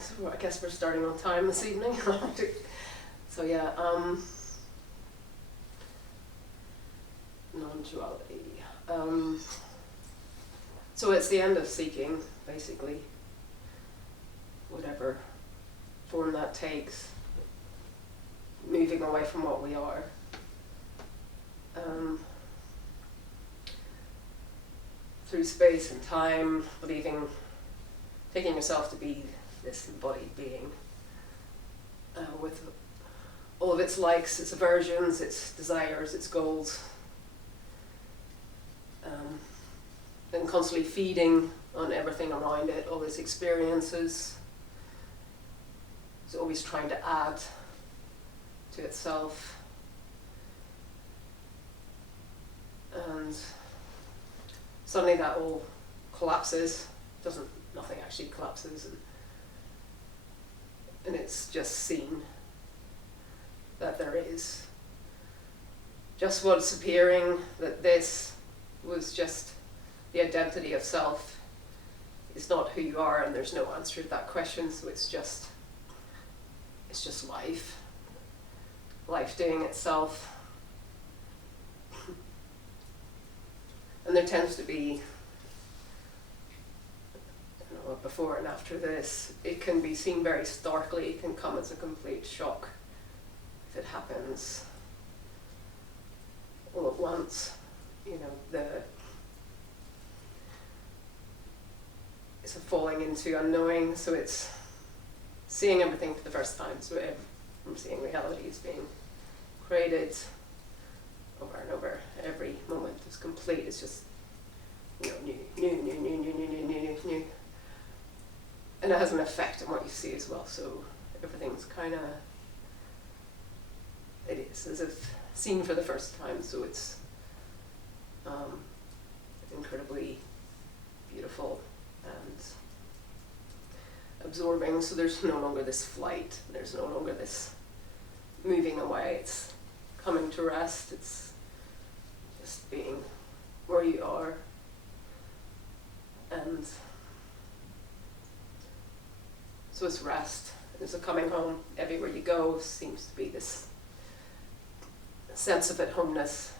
So I guess we're starting on time this evening. So yeah, non-duality. So it's the end of seeking, basically, whatever form that takes, moving away from what we are. Through space and time, taking yourself to be this embodied being, with all of its likes, its aversions, its desires, its goals, and constantly feeding on everything around it, all its experiences. It's always trying to add to itself. And suddenly that all collapses. Nothing actually collapses, and it's just seen that there is just what's appearing, that this was just the identity of self. It's not who you are, and there's no answer to that question, so it's just life doing itself. And there tends to be, before and after this. It can be seen very starkly. It can come as a complete shock if it happens all at once. It's a falling into unknowing, so it's seeing everything for the first time. So I'm seeing reality as being created over and over. Every moment is complete. It's just new. And it has an effect on what you see as well. So everything's it is as if seen for the first time. So it's incredibly beautiful and absorbing. So there's no longer this flight. There's no longer this moving away. It's coming to rest. It's just being where you are. And so it's rest. It's a coming home. Everywhere you go seems to be this sense of at homeness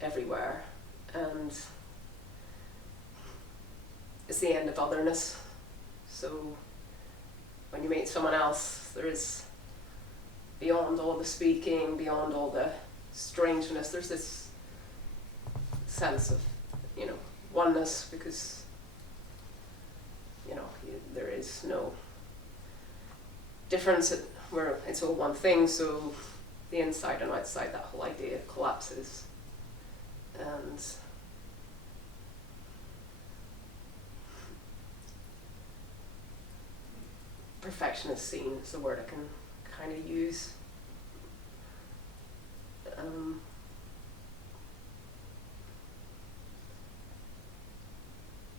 everywhere. And it's the end of otherness. So when you meet someone else, there is, beyond all the speaking, beyond all the strangeness, there's this sense of, oneness, because, there is no difference. Where it's all one thing, so the inside and outside, that whole idea collapses. And perfection is seen is the word I can kind of use.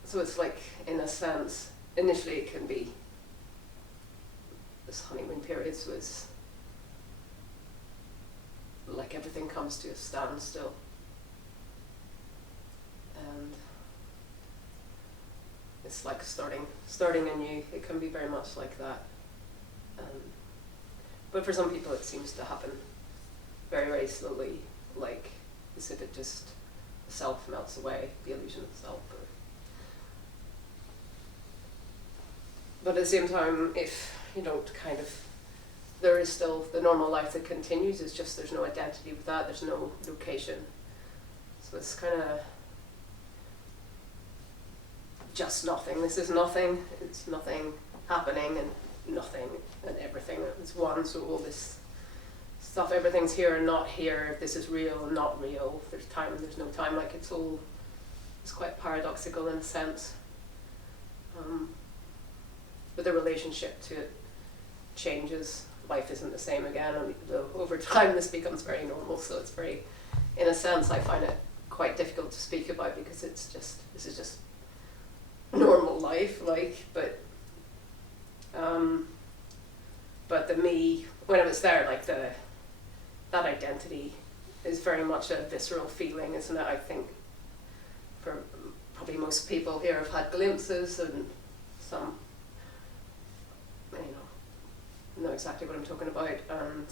So it's like, in a sense, initially it can be this honeymoon period, so it's like everything comes to a standstill. And it's like starting anew. It can be very much like that. But for some people it seems to happen very, very slowly, like as if the self melts away, the illusion of self. But at the same time, if you don't there is still the normal life that continues. It's just there's no identity with that. There's no location. So it's just nothing. This is nothing. It's nothing happening and nothing and everything. It's one. So all this stuff, everything's here and not here. This is real and not real. There's time and there's no time. Like it's quite paradoxical in a sense. But the relationship to it changes. Life isn't the same again, and over time this becomes very normal. So it's very, in a sense, I find it quite difficult to speak about, because this is just normal life. But the me, when I was there, that identity is very much a visceral feeling, isn't it? I think for probably most people here have had glimpses and some know exactly what I'm talking about, and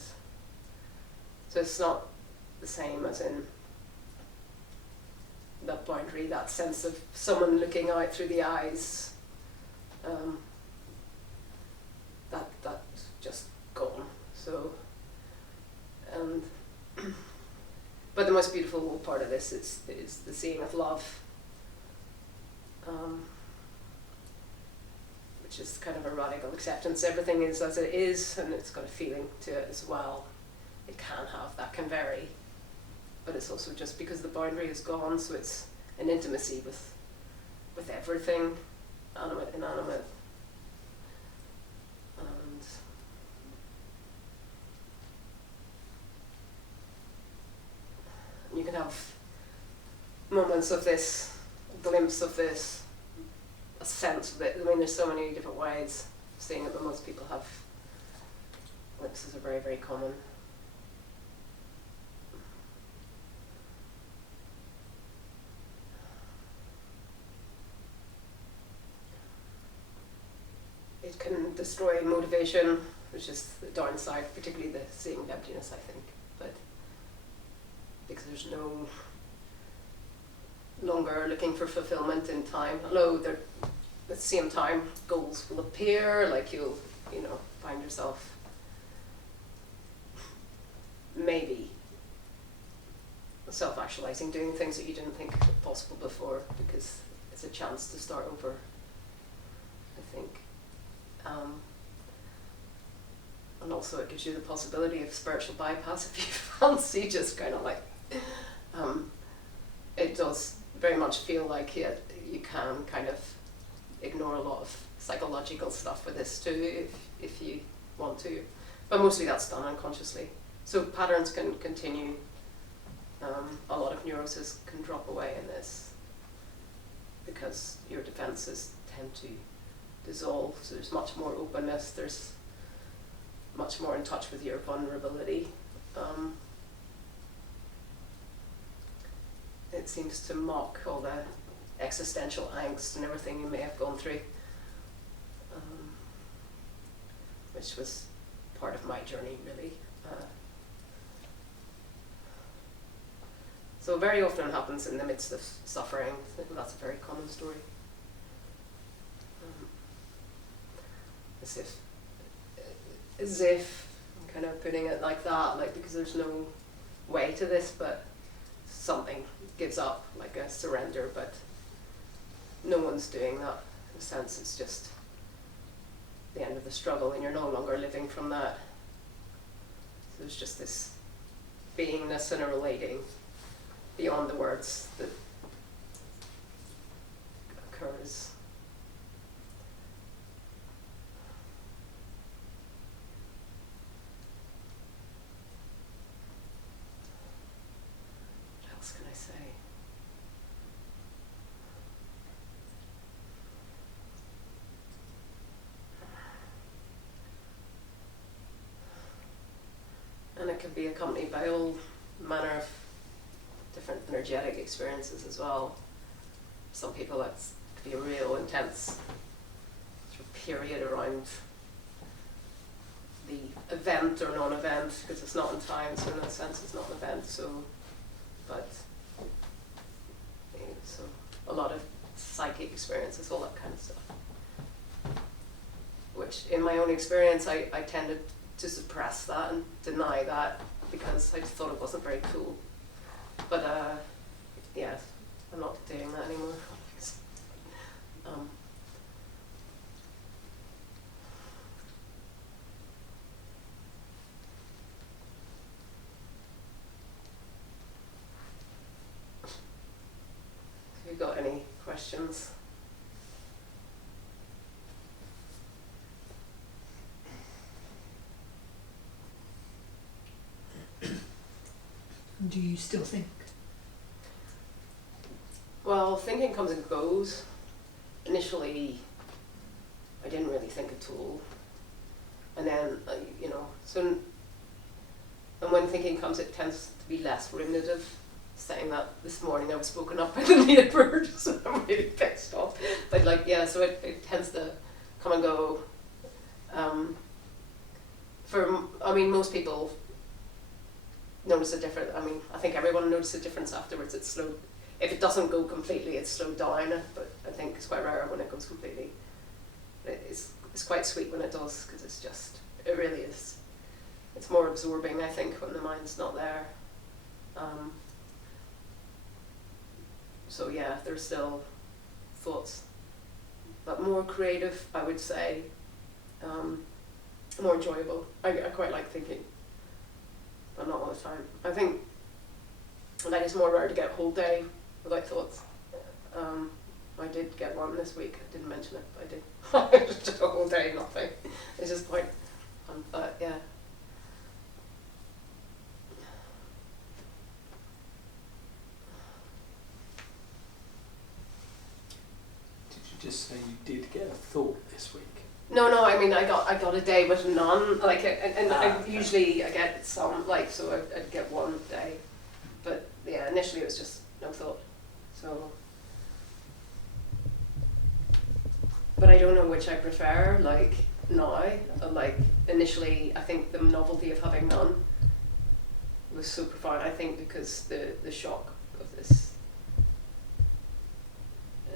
so it's not the same as in that boundary, that sense of someone looking out through the eyes, that's just gone. So, and but the most beautiful part of this is the seeing of love, which is kind of a radical acceptance. Everything is as it is, and it's got a feeling to it as well. It can have, that can vary, but it's also just because the boundary is gone, so it's an intimacy with everything, animate, inanimate, and you can have moments of this, a glimpse of this, a sense of it. I mean, there's so many different ways of seeing it, but most people have glimpses are very, very common. It can destroy motivation, which is the downside, particularly the seeing of emptiness, I think. But because there's no longer looking for fulfillment in time, although at the same time goals will appear, like you'll find yourself maybe self-actualizing, doing things that you didn't think were possible before, because it's a chance to start over, I think. And also it gives you the possibility of spiritual bypass if you fancy, just kind of like, it does very much feel like you can kind of ignore a lot of psychological stuff with this too, if you want to, but mostly that's done unconsciously. So patterns can continue, a lot of neurosis can drop away in this, because your defenses tend to dissolve, so there's much more openness, there's much more in touch with your vulnerability. It seems to mock all the existential angst and everything you may have gone through, which was part of my journey, really. So very often it happens in the midst of suffering. I think that's a very common story. As if I'm kind of putting it like that, like, because there's no way to this, but something gives up, like a surrender, but no one's doing that. In a sense, it's just the end of the struggle, and you're no longer living from that. So there's just this beingness and a relating beyond the words that occurs. Can I say? And it can be accompanied by all manner of different energetic experiences as well. Some people that's could be a real intense sort of period around the event or non-event, because it's not in time, so in that sense it's not an event. But so a lot of psychic experiences, all that kind of stuff, which in my own experience I tended to suppress that and deny that, because I just thought it wasn't very cool. But yeah, I'm not doing that anymore. Have you got any questions? Do you still think? Well, thinking comes and goes. Initially, I didn't really think at all. And then, and when thinking comes, it tends to be less ruminative. Saying that this morning I was spoken up by the neighbours, so I'm really pissed off. But so it tends to come and go. most people notice a difference. I think everyone notices a difference afterwards. It's slow. If it doesn't go completely, it's slowed down, but I think it's quite rare when it goes completely. It's quite sweet when it does, because it really is. It's more absorbing, I think, when the mind's not there. So yeah, there's still thoughts, but more creative, I would say, more enjoyable. I quite like thinking, but not all the time. I think it's more rare to get a whole day without thoughts. I did get one this week. I didn't mention it, but I did. Just a whole day, nothing. It's just quite fun, but yeah. Did you just say you did get a thought this week? No, I got a day with none, Okay. Usually I get some, so I'd get one day, but yeah, initially it was just no thought, so. But I don't know which I prefer, now, initially I think the novelty of having none was so profound, I think, because the shock of this,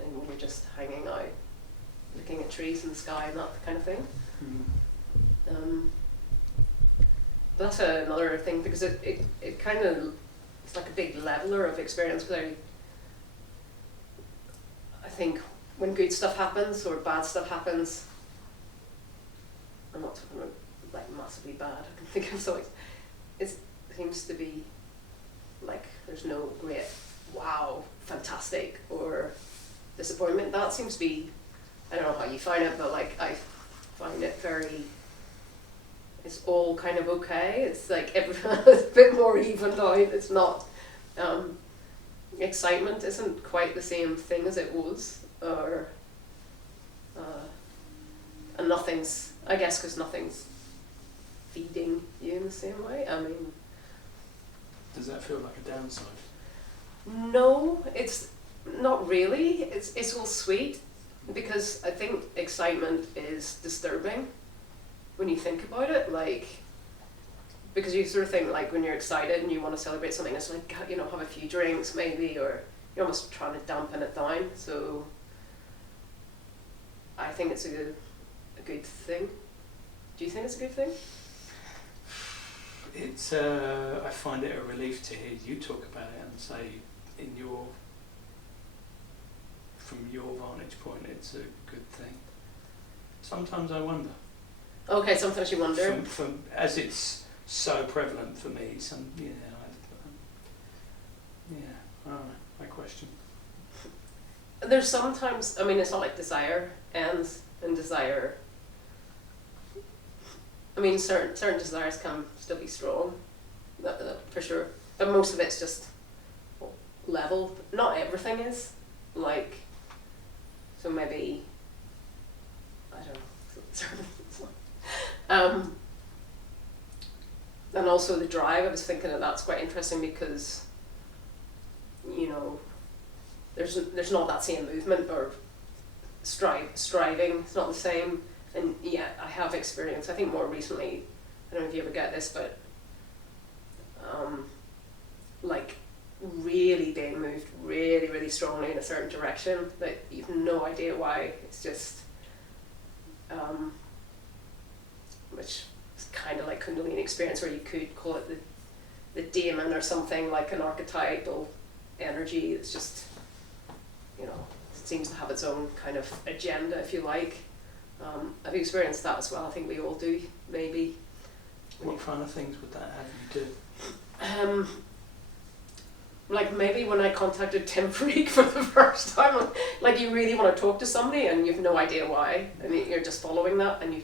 and we're just hanging out, looking at trees in the sky and that kind of thing. But that's another thing, because it kind of, it's like a big leveler of experience, because I think when good stuff happens or bad stuff happens, I'm not talking about massively bad, I can think of something, it seems to be there's no great wow, fantastic, or disappointment. That seems to be, I don't know how you find it, but I find it very, it's all kind of okay. It's it's a bit more evened out. It's not, excitement isn't quite the same thing as it was, or, and nothing's, I guess, because nothing's feeding you in the same way. Does that feel like a downside? No, it's not really. It's all sweet, because I think excitement is disturbing when you think about it, because you sort of think when you're excited and you want to celebrate something, it's have a few drinks maybe, or you're almost trying to dampen it down. So I think it's a good thing. Do you think it's a good thing? It's I find it a relief to hear you talk about it and say, from your vantage point, it's a good thing. Sometimes I wonder. Okay, sometimes you wonder. As it's so prevalent for me, I question. There's sometimes, it's not like desire ends, and desire, certain desires can still be strong, that for sure, but most of it's just level. Not everything is, so maybe, I don't know. And also the drive, I was thinking that's quite interesting, because there's not that same movement or striving. It's not the same. And yeah, I have experienced, I think more recently, I don't know if you ever get this, but really being moved really, really strongly in a certain direction that you've no idea why. It's just which is kind of like Kundalini experience, where you could call it the daemon, or something like an archetypal energy. It's just, it seems to have its own kind of agenda, if you like. I've experienced that as well. I think we all do, maybe. What kind of things would that have you do? Maybe when I contacted Tim Freak for the first time, you really want to talk to somebody and you've no idea why, and you're just following that, and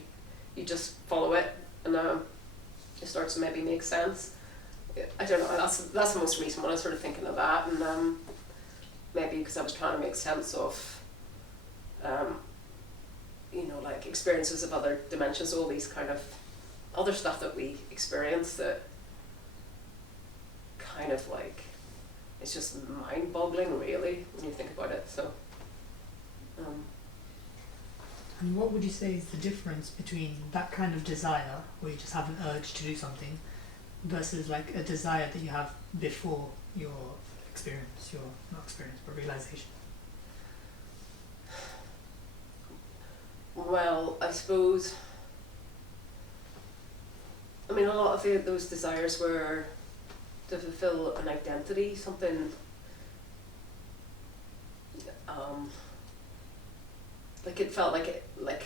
you just follow it, and it starts to maybe make sense. I don't know, that's the most recent one. I was sort of thinking of that, and maybe because I was trying to make sense of experiences of other dimensions, all these kind of other stuff that we experience, that kind of it's just mind-boggling, really, when you think about it. So And what would you say is the difference between that kind of desire, where you just have an urge to do something, versus like a desire that you have before your experience, your not experience, but realization? Well, I suppose, I mean, a lot of those desires were to fulfill an identity, something, like it felt like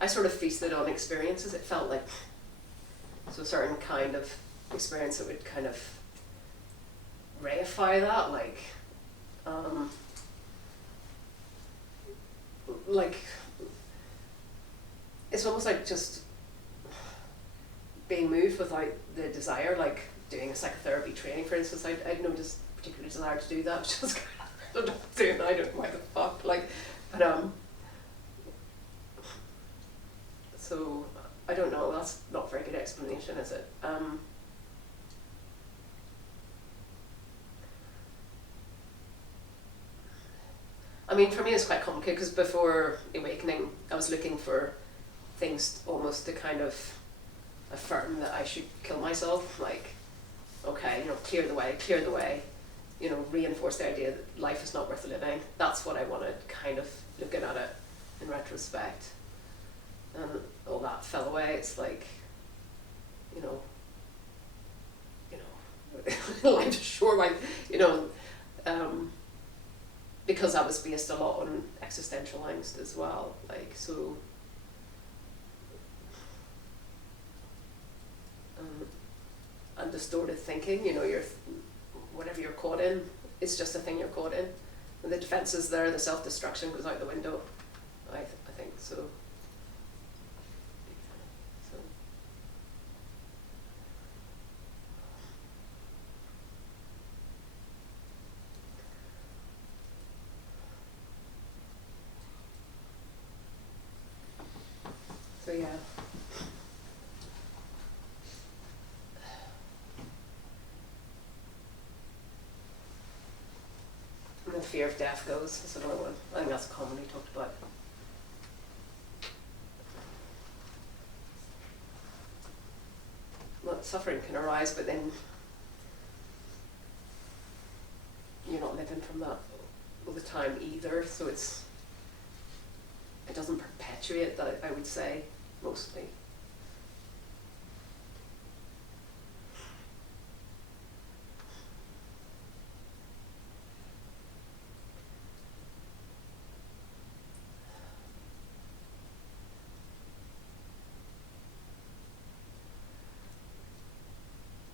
I sort of feasted on experiences. It felt like, so a certain kind of experience that would kind of reify that, like it's almost like just being moved without the desire, like doing a psychotherapy training, for instance. I'd no particular desire to do that. Just I don't know what I'm doing. I don't know why the fuck. But so I don't know. That's not a very good explanation, is it? I mean, for me, it's quite complicated because before awakening, I was looking for things almost to kind of affirm that I should kill myself. Like, okay, clear the way, reinforce the idea that life is not worth living. That's what I wanted, kind of looking at it in retrospect. And all that fell away. It's like, life's short, because that was based a lot on existential angst as well. So. And distorted thinking, whatever you're caught in, it's just a thing you're caught in. And the defense is there, the self-destruction goes out the window. I think so. So yeah. The fear of death goes, that's another one. I think that's commonly talked about. Well, suffering can arise, but then you're not living from that all the time either, so it doesn't perpetuate that, I would say, mostly.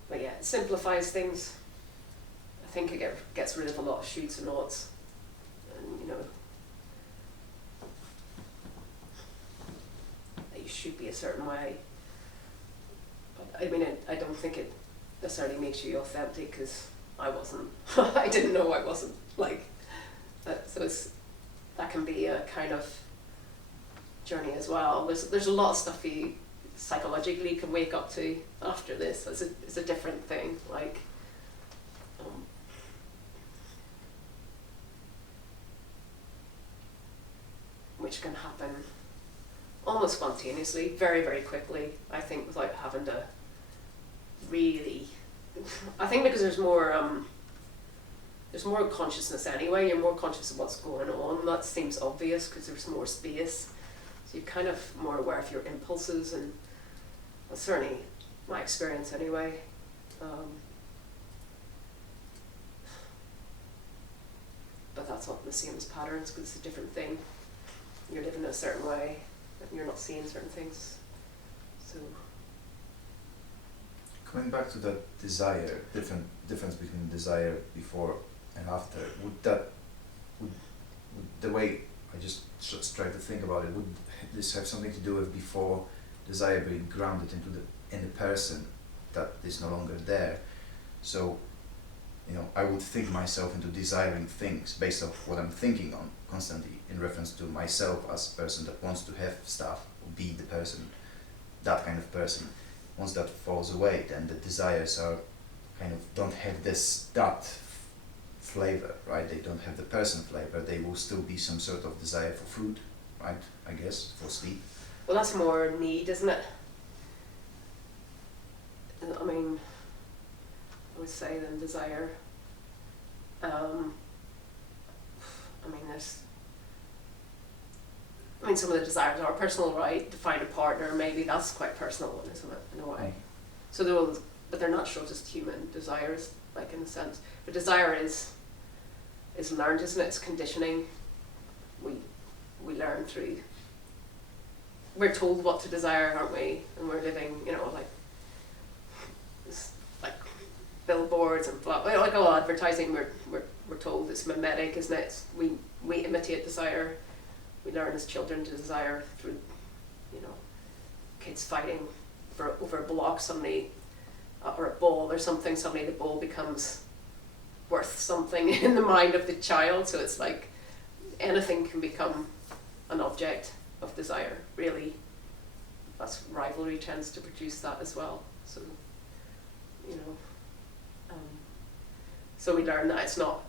But yeah, it simplifies things. I think it gets rid of a lot of shoots and knots. And, that you should be a certain way. But I mean, I don't think it necessarily makes you authentic, because I wasn't. I didn't know I wasn't. So that can be a kind of journey as well. There's a lot of stuff you psychologically can wake up to after this. It's a different thing, which can happen almost spontaneously, very, very quickly, I think, without having to really, I think because there's more consciousness anyway. You're more conscious of what's going on. That seems obvious because there's more space, so you're kind of more aware of your impulses, and that's certainly my experience anyway. But that's not the same as patterns, because it's a different thing. You're living in a certain way, and you're not seeing certain things. So, coming back to that desire, difference between desire before and after, would the way I just try to think about it, would this have something to do with before desire being grounded in the person that is no longer there? So, I would think myself into desiring things based off what I'm thinking on constantly in reference to myself as a person that wants to have stuff, or be the person, that kind of person. Once that falls away, then the desires are kind of don't have that flavor, right? They don't have the person flavor. They will still be some sort of desire for food, right? I guess for sleep. Well, that's more need, isn't it? I mean, I would say than desire. I mean, some of the desires are personal, right? To find a partner, maybe that's quite personal, isn't it, in a way? So they're all, but they're not sure just human desires, like in a sense. But desire is learned, isn't it? It's conditioning. We learn through. We're told what to desire, aren't we? And we're living, like billboards and blah, like all advertising. We're told it's mimetic, isn't it? We imitate desire. We learn as children to desire through, kids fighting over a block, suddenly, or a ball or something. Suddenly the ball becomes worth something in the mind of the child. So it's like anything can become an object of desire. Really, that's rivalry tends to produce that as well. So, so we learn that it's not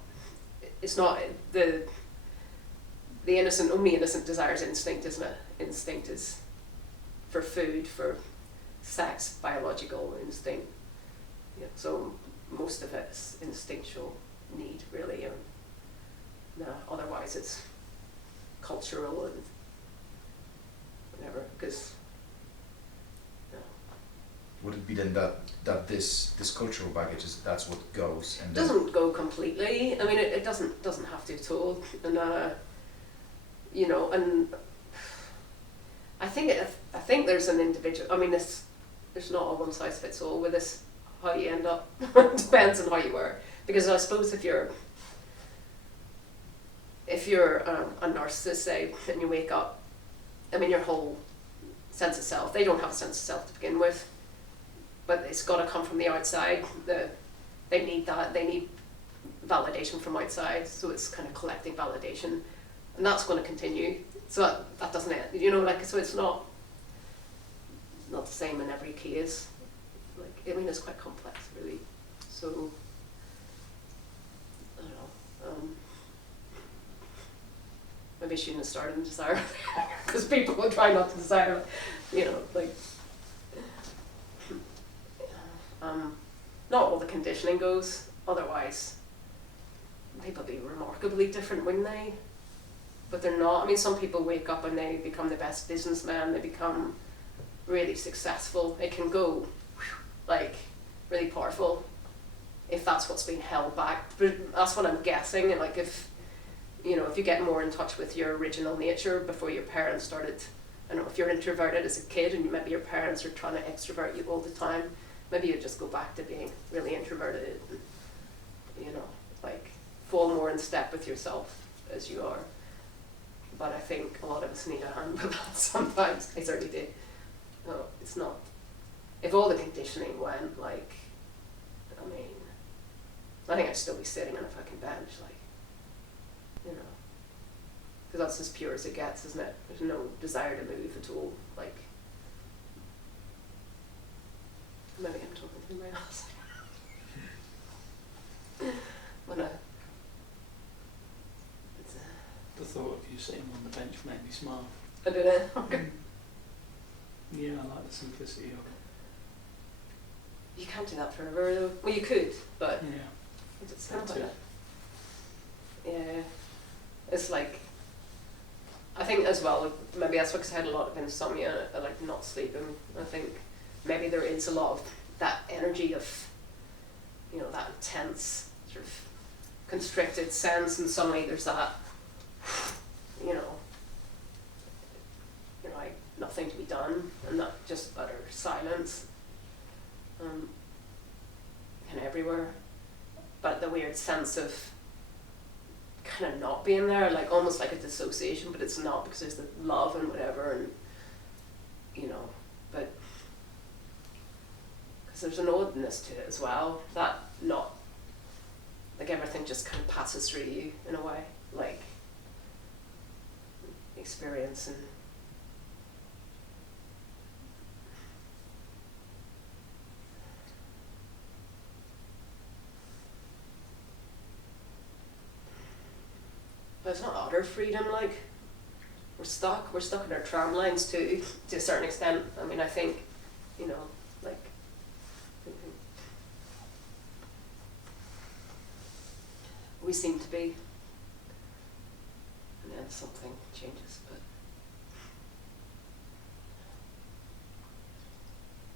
the only innocent desire is instinct, isn't it? Instinct is for food, for sex, biological instinct. Yeah, so most of it's instinctual need, really. Otherwise it's cultural and whatever. Because would it be then that this cultural baggage that's what goes and it doesn't go completely. I mean, it doesn't have to at all. And and I think there's an individual. I mean, there's not a one size fits all with this. How you end up depends on how you were. Because I suppose if you're a narcissist, say, and you wake up, I mean, your whole sense of self. They don't have a sense of self to begin with, but it's got to come from the outside. They need that. They need validation from outside. So it's kind of collecting validation. And that's going to continue. So that doesn't end. So it's not the same in every case. It's quite complex, really. So, I don't know. Maybe I shouldn't have started in desire, because people will try not to desire, not all the conditioning goes. Otherwise, people would be remarkably different, wouldn't they? But they're not. I mean, some people wake up and they become the best businessman. They become really successful. It can go, really powerful, if that's what's being held back. But that's what I'm guessing. And if you get more in touch with your original nature before your parents started. I don't know, if you're introverted as a kid and maybe your parents are trying to extrovert you all the time, maybe you just go back to being really introverted and, fall more in step with yourself as you are. But I think a lot of us need a hand with that sometimes. I certainly do. No, it's not. If all the conditioning went, I think I'd still be sitting on a fucking bench, because that's as pure as it gets, isn't it? There's no desire to move at all. Maybe I'm talking through my ass. The thought of you sitting on the bench made me smile. I don't know. Yeah, I like the simplicity of it. You can't do that forever, though. Well, you could, but Yeah. it's not like that. Yeah, it's I think as well, maybe that's because I had a lot of insomnia, not sleeping. I think maybe there is a lot of that energy of, that intense sort of constricted sense, and suddenly there's that, nothing to be done, and that just utter silence, kind of everywhere. But the weird sense of kind of not being there, almost like a dissociation, but it's not, because there's the love and whatever, and but because there's an oddness to it as well, that not everything just kind of passes through you in a way, experience and but it's not utter freedom, we're stuck in our tram lines too, to a certain extent. I mean, I think, you know, like, we seem to be, and then something changes, but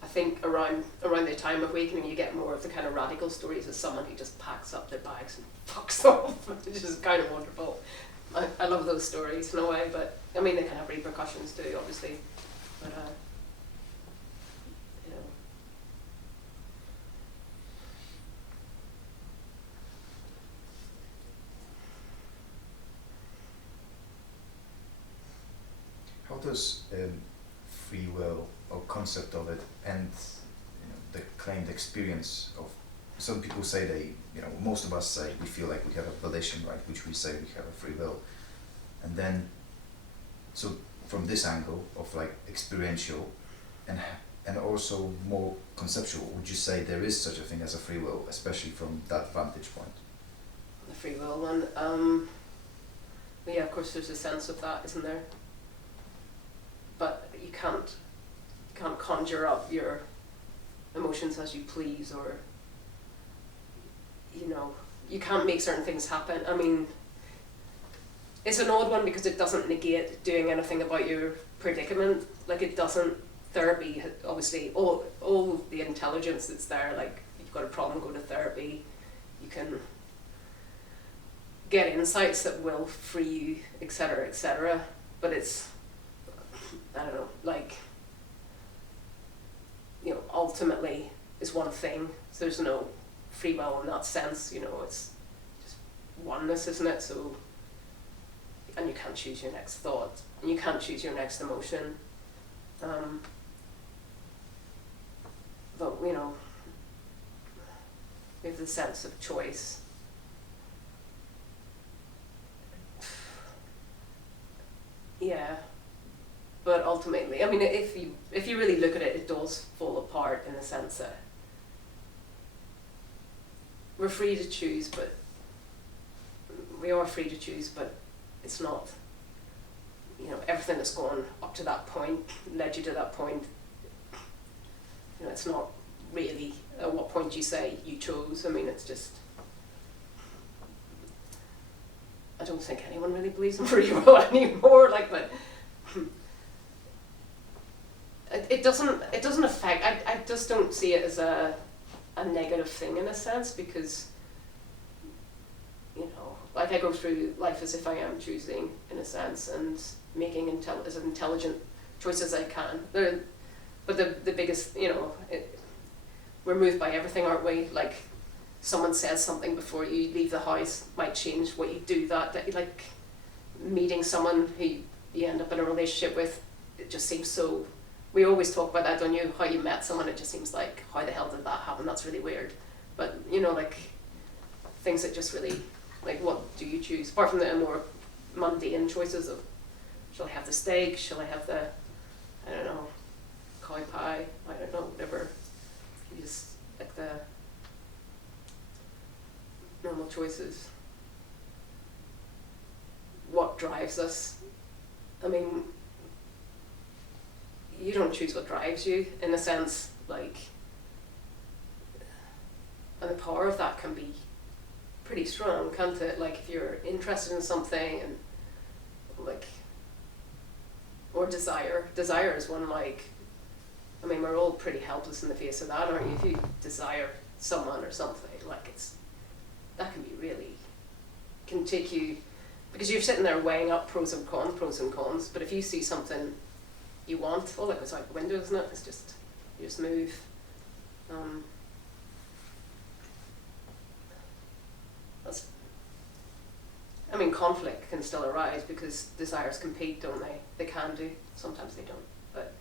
I think around the time of awakening you get more of the kind of radical stories of someone who just packs up their bags and fucks off, which is kind of wonderful. I love those stories in a way, but I mean they can have repercussions too, obviously. But you know. How does free will or concept of it and the claimed experience of, some people say they, most of us say we feel like we have a volition, right, which we say we have a free will, and then so from this angle of like experiential and also more conceptual, would you say there is such a thing as a free will, especially from that vantage point? The free will one, yeah, of course there's a sense of that, isn't there? But you can't conjure up your emotions as you please, or you can't make certain things happen. I mean, it's an odd one because it doesn't negate doing anything about your predicament. Like it doesn't. Therapy, obviously, all the intelligence that's there. Like you've got a problem, go to therapy. You can get insights that will free you, etc., etc. But it's, I don't know, like, ultimately is one thing. So there's no free will in that sense, it's just oneness, isn't it? So, and you can't choose your next thought, and you can't choose your next emotion. But, we have the sense of choice. Yeah. But ultimately, I mean, if you really look at it, it does fall apart in the sense that we're free to choose, but we are free to choose, but it's not, everything that's gone up to that point, led you to that point, it's not really at what point you say you chose. I mean, it's just, I don't think anyone really believes in free will anymore, but it doesn't affect, I just don't see it as a negative thing in a sense, because I go through life as if I am choosing in a sense and making as intelligent choices as I can. But the biggest, we're moved by everything, aren't we? Like someone says something before you leave the house might change what you do that like meeting someone who you end up in a relationship with, it just seems so. We always talk about that, don't you? How you met someone, it just seems like, how the hell did that happen? That's really weird. But, like, things that just really, like, what do you choose? Apart from the more mundane choices of, shall I have the steak? Shall I have the, I don't know, cow pie? I don't know, whatever. You just, like, the normal choices. What drives us? I mean, you don't choose what drives you, in a sense, like, and the power of that can be pretty strong, can't it? Like, if you're interested in something, and, like, or desire is one, like, I mean, we're all pretty helpless in the face of that, aren't you? If you desire someone or something, like, that can be really, can take you, because you're sitting there weighing up pros and cons, but if you see something you want, all that goes out the window, isn't it? It's just, you just move. I mean, conflict can still arise because desires compete, don't they? They can do. Sometimes they don't, but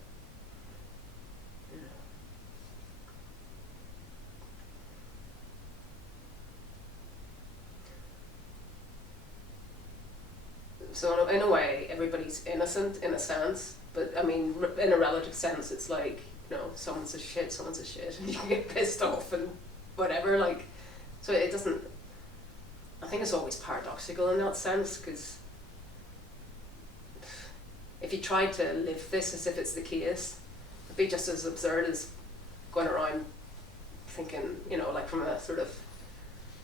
So in a way, everybody's innocent in a sense, but I mean, in a relative sense, it's like, someone's a shit, and you can get pissed off and whatever, like, so it doesn't, I think it's always paradoxical in that sense, because if you tried to live this as if it's the case, it'd be just as absurd as going around thinking, you know, like from a sort of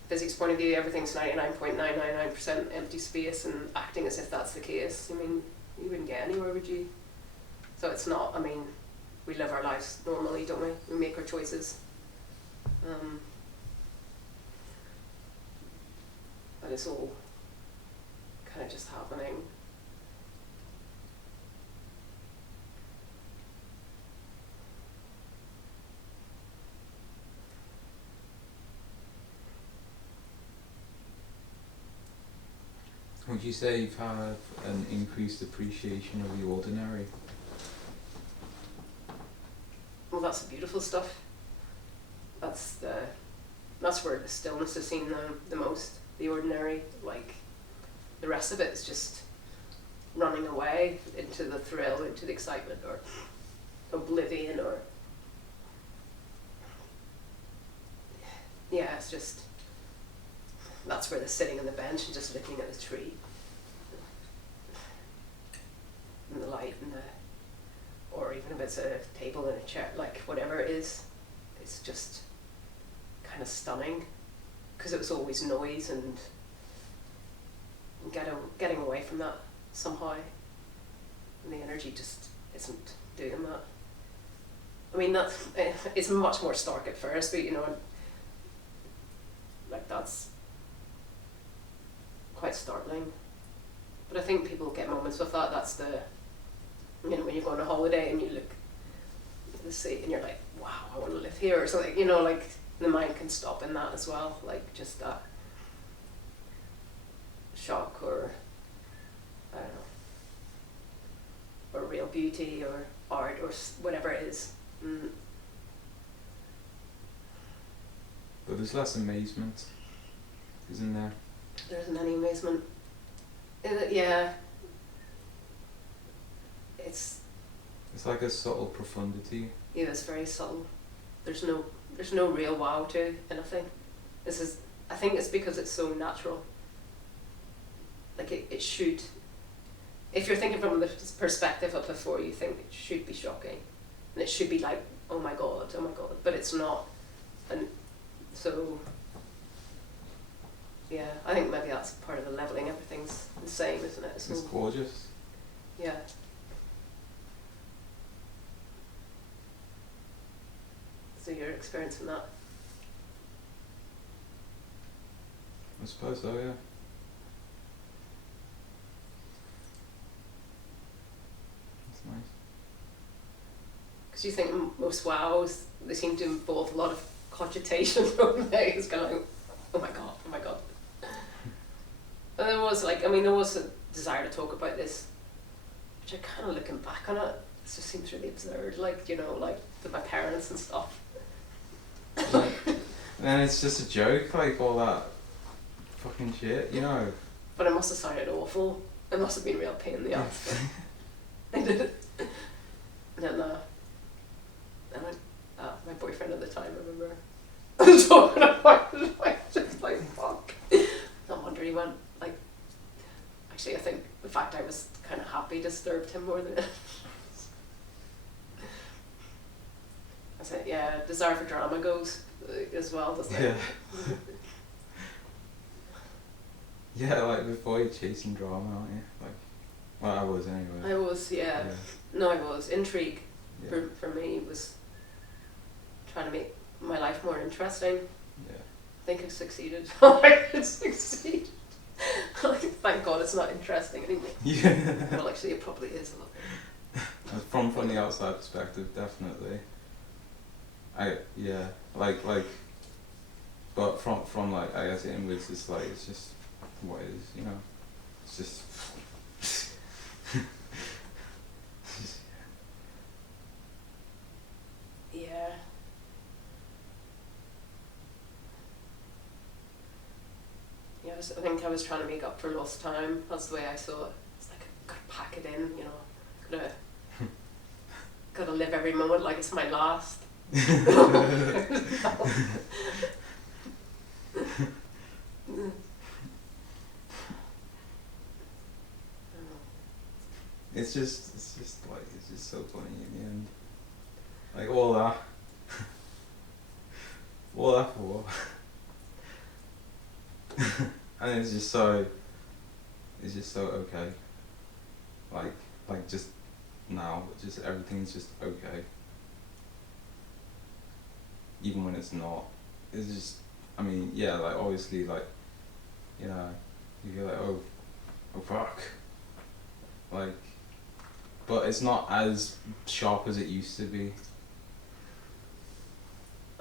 physics point of view, everything's 99.999% empty space and acting as if that's the case. I mean, you wouldn't get anywhere, would you? So it's not, I mean, we live our lives normally, don't we? We make our choices. But it's all kind of just happening. Would you say you've had an increased appreciation of the ordinary? Well, that's the beautiful stuff. That's where the stillness is seen the most. The ordinary, like the rest of it is just running away into the thrill, into the excitement, or oblivion, or yeah, it's just, that's where they're sitting on the bench and just looking at the tree and the light and or even if it's a table and a chair, like whatever it is, it's just kind of stunning because it was always noise and getting away from that somehow, and the energy just isn't doing that. I mean, it's much more stark at first, but you know, like that's quite startling. But I think people get moments with that. That's the, you know, when you go on a holiday and you look at the sea and you're like, wow, I want to live here, or something, you know, like the mind can stop in that as well, like just that shock or, I don't know, or real beauty or art or whatever it is. But there's less amazement, isn't there? There isn't any amazement. Yeah. It's like a subtle profundity. Yeah, it's very subtle. There's no real wow to anything. I think it's because it's so natural. Like it should, if you're thinking from the perspective of before, you think it should be shocking. And it should be like, oh my god, but it's not. And so, yeah, I think maybe that's part of the leveling. Everything's the same, isn't it? So, it's gorgeous. Yeah. So you're experiencing that? I suppose so, yeah. That's nice. Because you think most wows, they seem to involve a lot of cogitation, don't they? It's kind of like, oh my god, oh my god. And there was a desire to talk about this, which I kind of looking back on it, it just seems really absurd, like, you know, like with my parents and stuff. And it's just a joke, like all that fucking shit, you know. But it must have sounded awful. It must have been a real pain in the ass. I did it. And then, my boyfriend at the time, I remember talking about it, like, just like, fuck. No wonder he went, like, actually I think the fact I was kind of happy disturbed him more than it. I said, yeah, desire for drama goes as well, doesn't it? Yeah. Yeah, like before you're chasing drama, aren't you? Like, well, I was anyway. I was, yeah. No, I was. Intrigue, Yeah. for me, was trying to make my life more interesting. Yeah. I think I succeeded. I succeeded. Thank God it's not interesting anymore. Yeah. Well, actually, it probably is a little. From the outside perspective, definitely. But from like, I guess inwards, it's like, it's just what it is, you know. It's just. Yeah. Yeah, I think I was trying to make up for lost time. That's the way I saw it. It's like, I've got to pack it in, you know. Gotta live every moment like it's my last. it's just like, it's just so funny in the end. Like, all that. All that for what? And it's just so okay. Like just now, just everything's just okay. Even when it's not. It's just, I mean, yeah, like obviously, like, you know, you feel like, oh fuck. Like, but it's not as sharp as it used to be.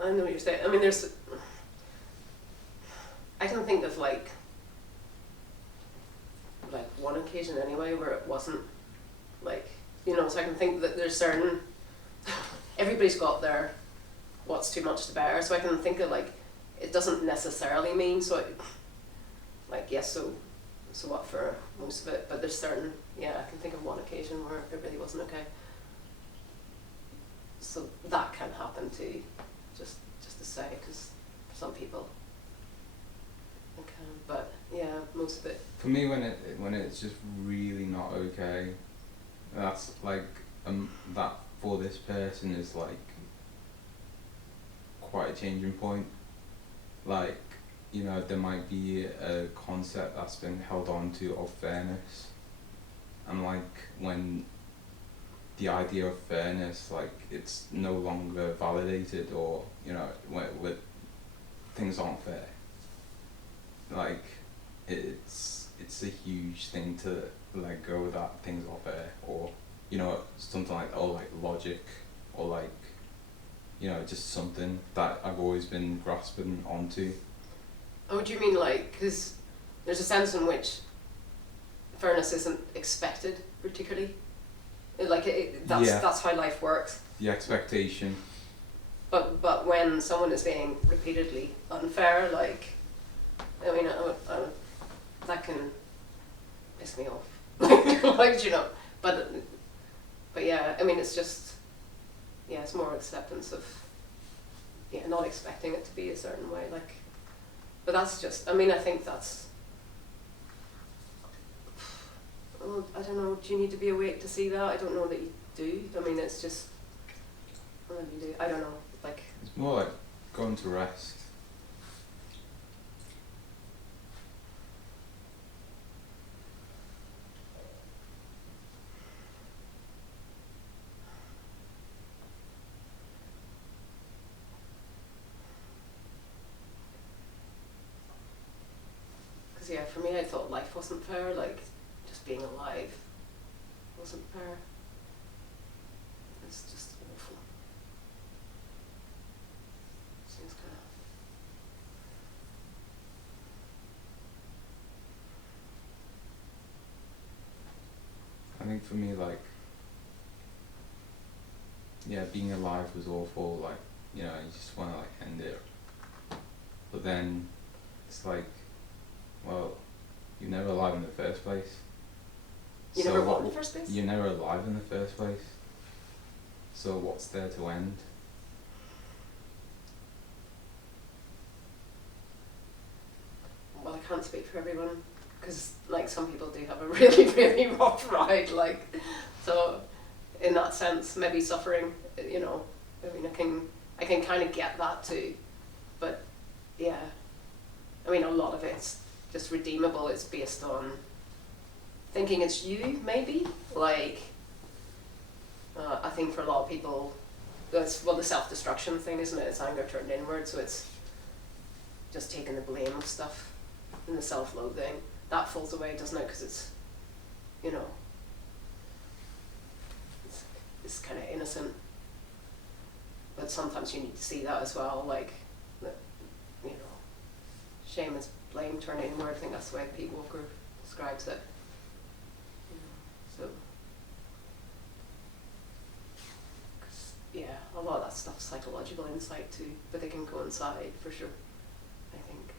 I know what you're saying. I mean, I can think of like one occasion anyway where it wasn't like, you know, so I can think that there's certain, everybody's got their what's too much to bear, so I can think of like, it doesn't necessarily mean, so like, yes, so what for most of it, but there's certain, yeah, I can think of one occasion where it really wasn't okay. So that can happen too, just to say, because for some people it can, but yeah, most of it. For me, when it's just really not okay, that's like that for this person is like quite a changing point. Like, you know, there might be a concept that's been held on to of fairness, and like when the idea of fairness, like, it's no longer validated, or, you know, when things aren't fair, like, it's a huge thing to let go that things are fair, or, you know, something like, oh, like logic, or like, you know, just something that I've always been grasping onto. Oh, do you mean like, because there's a sense in which fairness isn't expected particularly? Like, that's how life works. The expectation. But when someone is being repeatedly unfair, like, I mean, that can piss me off. Like, you know, but yeah, I mean, it's just, yeah, it's more acceptance of, yeah, not expecting it to be a certain way, like, but that's just, I mean, I think that's, well, I don't know, do you need to be awake to see that? I don't know that you do. I mean, it's just, well, you do, I don't know, like. It's more like going to rest. Because yeah, for me, I thought life wasn't fair, like, just being alive wasn't fair. It's just awful. Seems kind of. I think for me, like, yeah, being alive was awful, like, you know, you just want to, like, end it. But then, it's like, well, you're never alive in the first place. You never what in the first place? You're never alive in the first place. So what's there to end? Well, I can't speak for everyone, because like some people do have a really, really rough ride, like, so in that sense, maybe suffering, you know, I mean, I can kind of get that too, but yeah, I mean, a lot of it's just redeemable. It's based on thinking it's you, maybe, like, I think for a lot of people, that's, well, the self-destruction thing, isn't it? It's anger turned inward, so it's just taking the blame of stuff and the self-loathing. That falls away, doesn't it? Because it's, you know, it's kind of innocent. But sometimes you need to see that as well, like, that, you know, shame is blame turned inward. I think that's the way Pete Walker describes it. You know, so. Yeah, a lot of that stuff's psychological insight too, but they can coincide for sure, I think.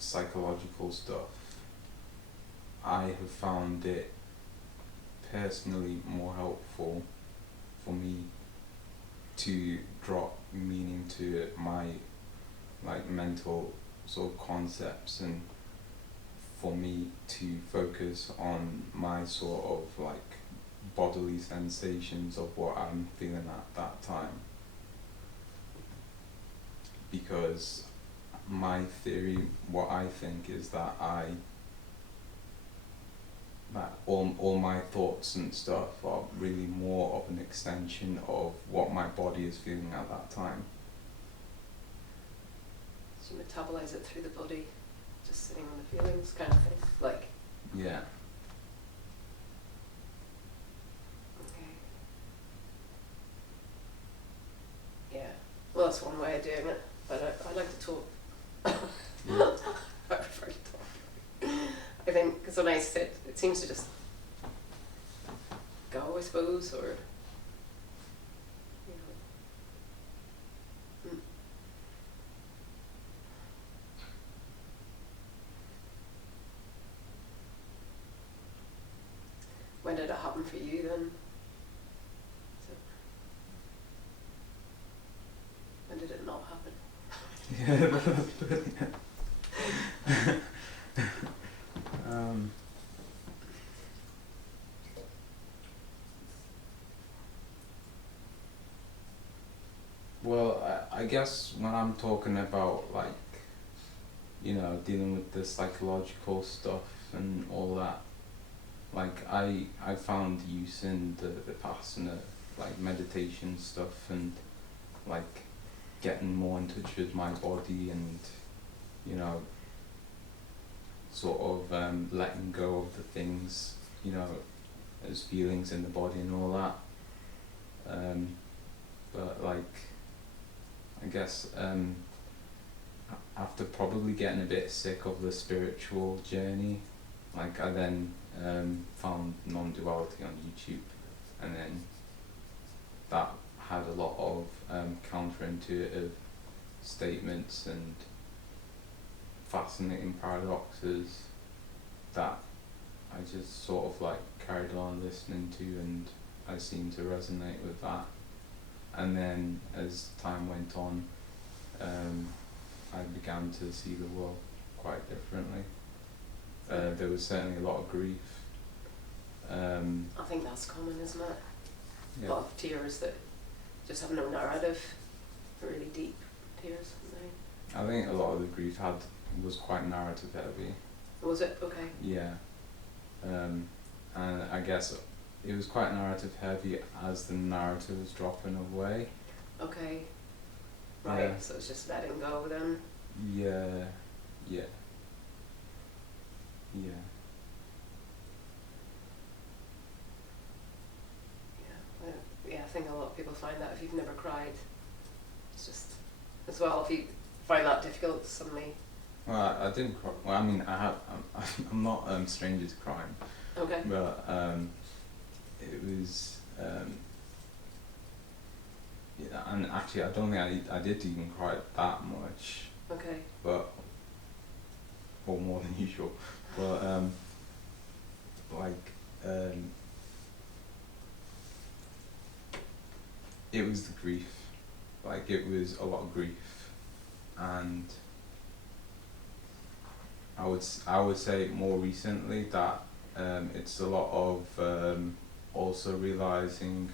psychological stuff, I have found it personally more helpful for me to drop meaning to my like mental sort of concepts, and for me to focus on my sort of like bodily sensations of what I'm feeling at that time. Because my theory, what I think is that all my thoughts and stuff are really more of an extension of what my body is feeling at that time. So you metabolize it through the body, just sitting on the feelings kind of thing. Like, Yeah. okay. Yeah. Well, that's one way of doing it, but I like to talk. Yeah. I prefer to talk. I think, because when I sit, it seems to just go, I suppose, or, you know. When did it happen for you then? So, when did it not happen? Yeah. Well, I guess when I'm talking about like, you know, dealing with the psychological stuff and all that, like I found use in the Vipassana, like meditation stuff, and like getting more in touch with my body, and you know, sort of letting go of the things, you know, as feelings in the body and all that. But like, I guess after probably getting a bit sick of the spiritual journey, like I then found Non-duality on YouTube, and then that had a lot of counterintuitive statements and fascinating paradoxes that I just sort of like carried on listening to, and I seemed to resonate with that. And then as time went on, I began to see the world quite differently. There was certainly a lot of grief. I think that's common, isn't it? Yeah. A lot of tears that just have no narrative, really deep tears. I think a lot of the grief was quite narrative heavy. Was it? Okay. Yeah. And I guess it was quite narrative heavy as the narrative was dropping away. Okay. Right, Yeah. so it's just letting go then. Yeah. Yeah. Yeah. Yeah, I think a lot of people find that if you've never cried, it's just, as well, if you find that difficult suddenly. Well, I didn't cry. Well, I mean, I'm not stranger to crying. Okay. But it was, yeah, and actually I don't think I did even cry that much, Okay. but, or more than usual, but it was the grief, like it was a lot of grief, and I would say more recently that it's a lot of also realizing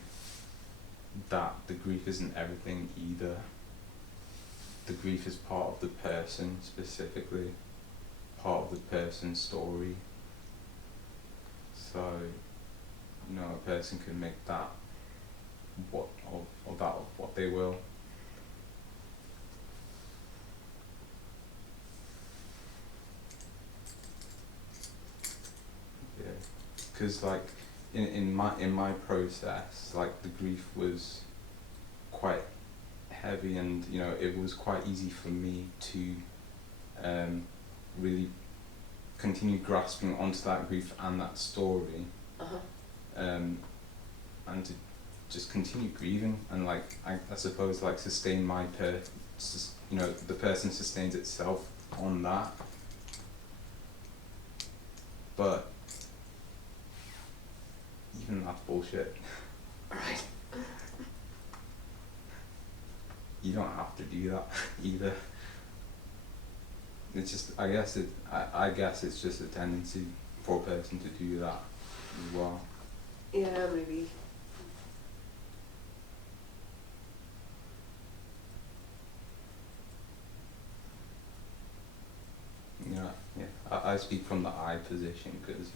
that the grief isn't everything either. The grief is part of the person specifically, part of the person's story. So, you know, a person can make that what they will. Yeah, because like in my process, like the grief was quite heavy, and you know it was quite easy for me to really continue grasping onto that grief and that story, and to just continue grieving, and like I suppose like sustain my you know, the person sustains itself on that, But even that's bullshit. Right. You don't have to do that either. It's just, I guess it's just a tendency for a person to do that as well. Yeah, maybe. I speak from the I position because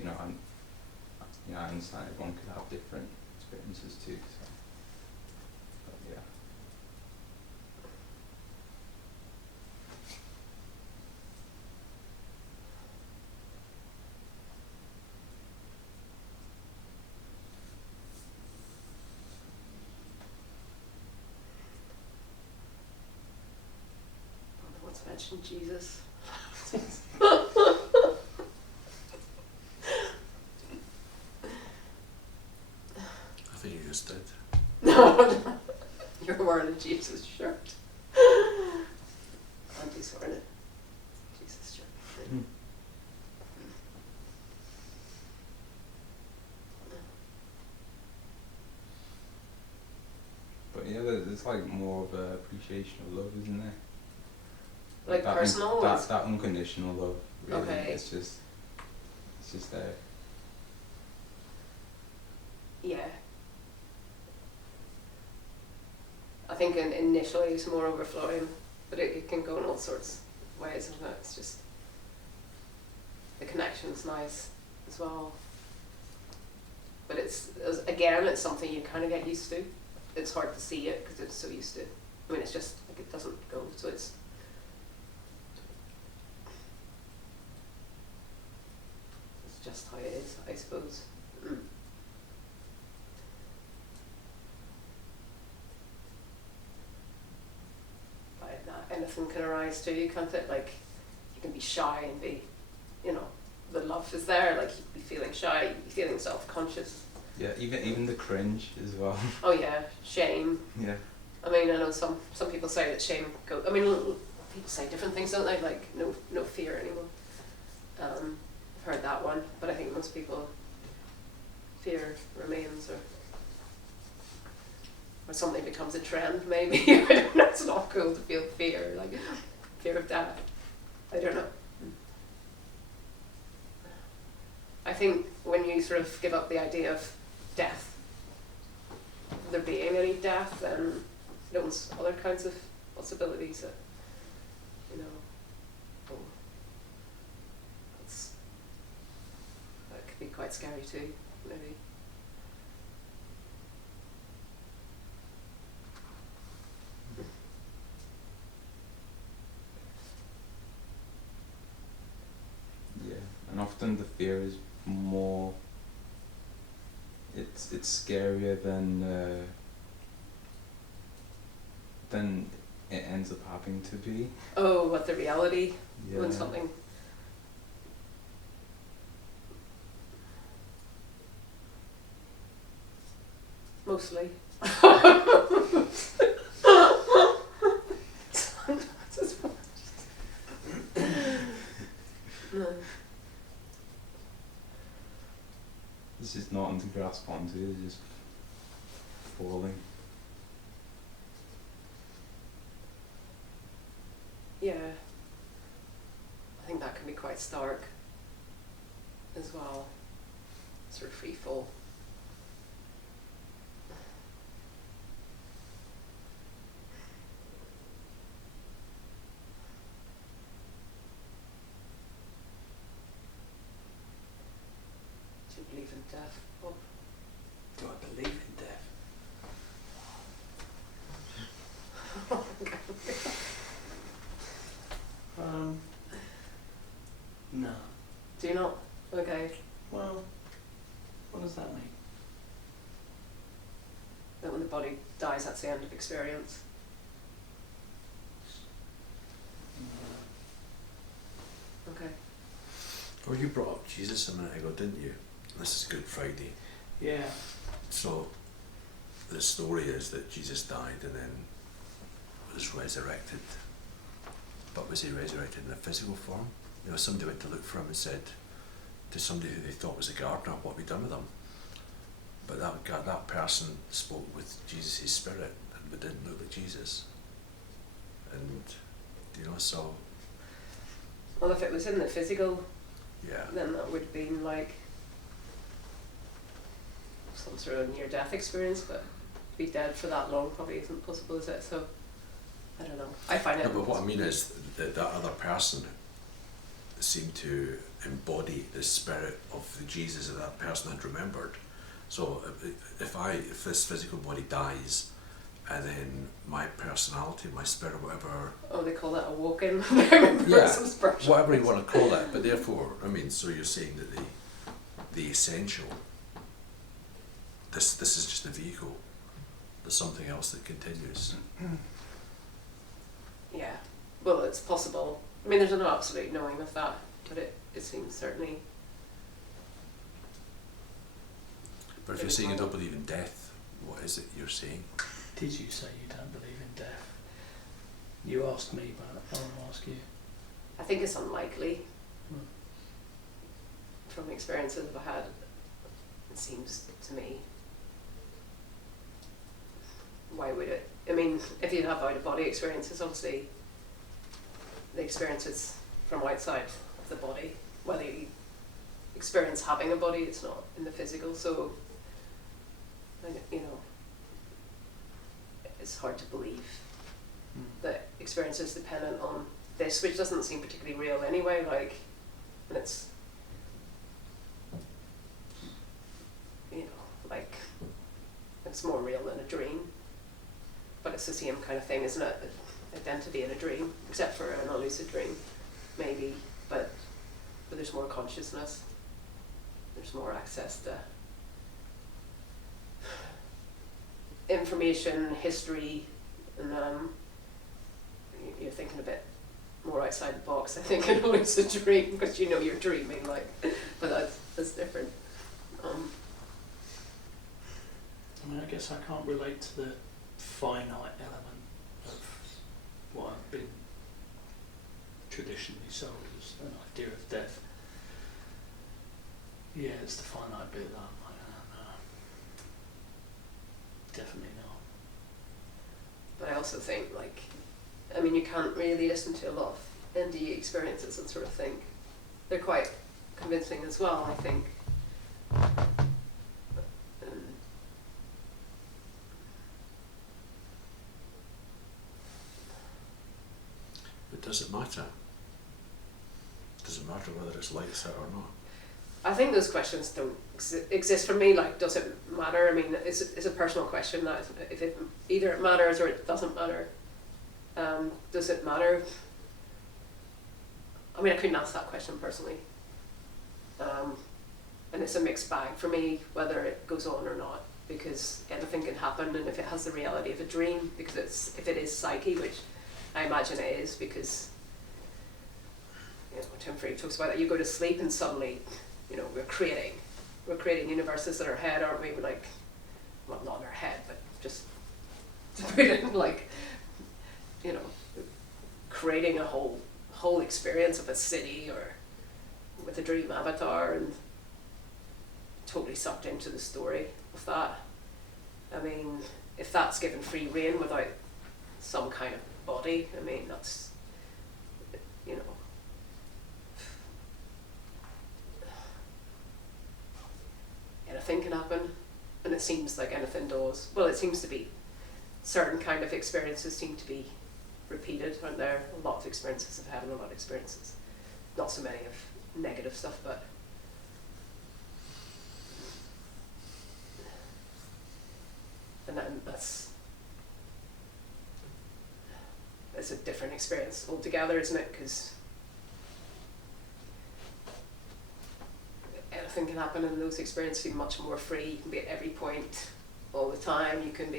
I understand everyone could have different experiences too. So, but yeah. I want to mention Jesus. I think you just did. No, you're wearing a Jesus shirt. Auntie's wearing a Jesus shirt. But yeah, there's like more of a appreciation of love, isn't there? Like that personal? that unconditional love, really. Okay. It's just there. Yeah. I think initially it's more overflowing, but it can go in all sorts of ways, isn't it? It's just the connection's nice as well. But it's something you kind of get used to. It's hard to see it because it's so used to. I mean, it's just like it doesn't go, so it's just how it is, I suppose. Like that, anything can arise too, can't it? Like, you can be shy and be, the love is there, like, you can be feeling shy, you can be feeling self-conscious. Yeah, even the cringe as well. Oh yeah, shame. Yeah. I mean, I know some people say that shame people say different things, don't they? Like, no fear anymore. I've heard that one, but I think most people, fear remains, or something becomes a trend, maybe. I don't know, it's not cool to feel fear, like fear of death. I don't know. I think when you sort of give up the idea of death, there being any death, then it opens other kinds of possibilities that, that could be quite scary too, maybe. Yeah, and often the fear is more. It's scarier than it ends up having to be. Oh, what the reality Yeah. when something. Mostly. No. It's just nothing to grasp onto, it's just falling. Yeah. I think that can be quite stark as well. Sort of free fall. Do you believe in death, Bob? Do I believe in death? No. Do you not? Okay. Well, what does that mean? That when the body dies, that's the end of experience. Okay. Well, you brought up Jesus a minute ago, didn't you? This is Good Friday. Yeah. So the story is that Jesus died and then was resurrected. But was he resurrected in a physical form? Somebody went to look for him and said, to somebody who they thought was a gardener, what have we done with them? But that person spoke with Jesus' spirit, but didn't look like Jesus. And, you know, so... Well, if it was in the physical, Yeah. then that would have been like some sort of near-death experience, but to be dead for that long probably isn't possible, is it? So, I don't know. I find it... No, but what I mean is that other person seemed to embody the spirit of the Jesus that that person had remembered. So if this physical body dies, and then my personality, my spirit, whatever... Oh, they call that a walk-in? Yeah, whatever you want to call it. But therefore, I mean, so you're saying that the essential, this is just a vehicle. There's something else that continues. Yeah. Well, it's possible. I mean, there's no absolute knowing of that, but it seems certainly... But if you're saying you don't believe in death, what is it you're saying? Did you say you don't believe in death? You asked me, but I want to ask you. I think it's unlikely. From experiences I've had, it seems to me. Why would it? I mean, if you have out-of-body experiences, obviously the experiences from outside of the body, whether you experience having a body, it's not in the physical, so, you know, it's hard to believe that experience is dependent on this, which doesn't seem particularly real anyway, like, and it's, you know, like, it's more real than a dream, but it's the same kind of thing, isn't it? Identity in a dream, except for an lucid dream, maybe, but there's more consciousness, there's more access to information, history, and you're thinking a bit more outside the box, I think, in a lucid dream, because you know you're dreaming, like, but that's different. I mean, I guess I can't relate to the finite element of what I've been traditionally sold as an idea of death. Yeah, it's the finite bit that I don't know. Definitely not. But I also think, like, I mean, you can't really listen to a lot of NDE experiences and sort of think they're quite convincing as well, I think. But does it matter? Does it matter whether it's light set or not? I think those questions don't exist for me. Like, does it matter? I mean, it's a personal question. That if it either it matters or it doesn't matter. Does it matter? I mean, I couldn't answer that question personally. And it's a mixed bag for me whether it goes on or not, because anything can happen, and if it has the reality of a dream, because if it is psyche, which I imagine it is, because, you know, Tim Freed talks about that. You go to sleep and suddenly, you know, we're creating universes in our head, aren't we? We're like, well, not in our head, but just to put it like, you know, creating a whole experience of a city or with a dream avatar, and totally sucked into the story of that. I mean, if that's given free rein without some kind of body, I mean, that's, you know, anything can happen, and it seems like anything does. Well, it seems to be certain kind of experiences seem to be repeated, aren't there? A lot of experiences have had a lot of experiences. Not so many of negative stuff, but and then it's a different experience altogether, isn't it? Because anything can happen, and those experiences seem much more free. You can be at every point all the time. You can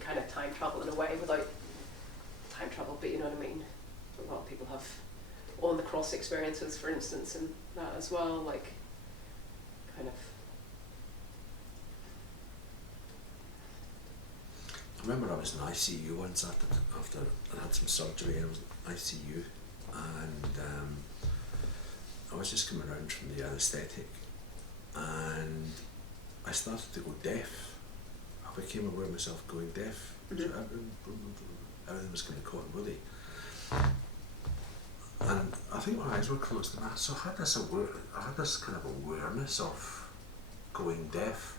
kind of time travel in a way without time travel, but you know what I mean? A lot of people have on the cross experiences, for instance, and that as well, like, kind of. I remember I was in ICU once after I had some surgery, and I was in ICU, and I I was just coming around from the anaesthetic, and I started to go deaf. I became aware of myself going deaf. So everything was kind of cotton woolly. And I think my eyes were closed, and so I had this kind of awareness of going deaf,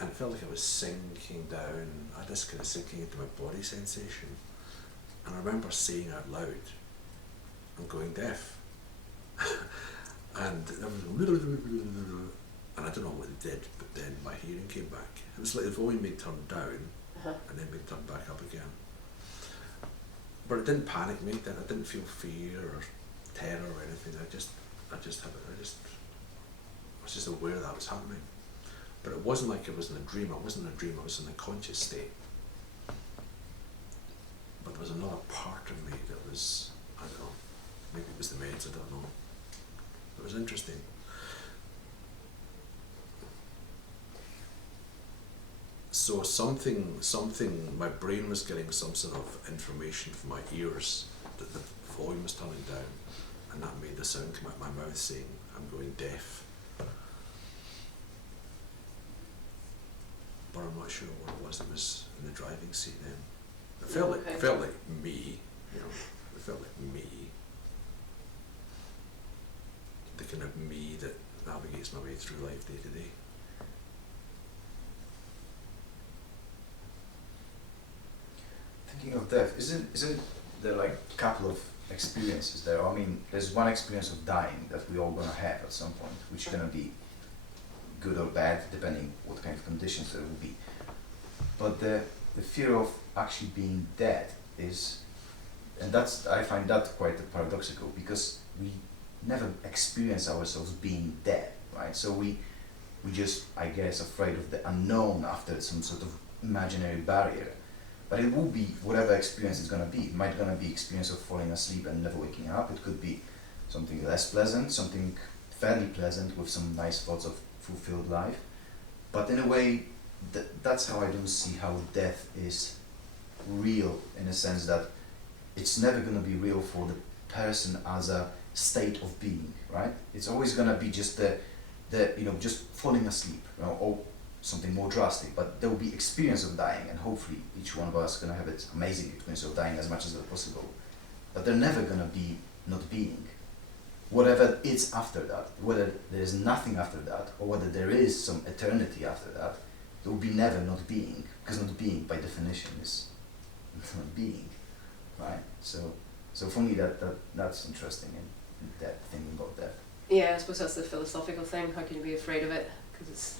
and it felt like I was sinking down. I had this kind of sinking into my body sensation, and I remember saying out loud, "I'm going deaf," and there was and I don't know what it did, but then my hearing came back. It was like the volume being turned down and then being turned back up again. But it didn't panic me. I didn't feel fear or terror or anything. I was just aware that was happening. But it wasn't like it was in a dream. I wasn't in a dream. I was in a conscious state. But there was another part of me that was, I don't know, maybe it was the meds, I don't know. It was interesting. So something, my brain was getting some sort of information from my ears that the volume was turning down, and that made the sound come out of my mouth saying, "I'm going deaf." But I'm not sure what it was. It was in the driving seat then. It felt like me, you know. It felt like me. The kind of me that navigates my way through life day to day. Thinking of death, isn't there like a couple of experiences there? I mean, there's one experience of dying that we're all gonna have at some point, which is gonna be good or bad, depending what kind of conditions there will be. But the fear of actually being dead is, and I find that quite paradoxical, because we never experience ourselves being dead, right? So we just, I guess, afraid of the unknown after some sort of imaginary barrier. But it will be whatever experience it's going to be. It might going to be experience of falling asleep and never waking up. It could be something less pleasant, something fairly pleasant with some nice thoughts of fulfilled life. But in a way, that's how I don't see how death is real, in a sense that it's never going to be real for the person as a state of being, right? It's always going to be just the just falling asleep, or something more drastic, but there will be experience of dying, and hopefully each one of us is going to have its amazing experience of dying as much as possible. But they're never going to be not being. Whatever is after that, whether there's nothing after that, or whether there is some eternity after that, there will be never not being, because not being by definition is not being, right? So for me that's interesting in that thinking about death. Yeah, I suppose that's the philosophical thing. How can you be afraid of it? Because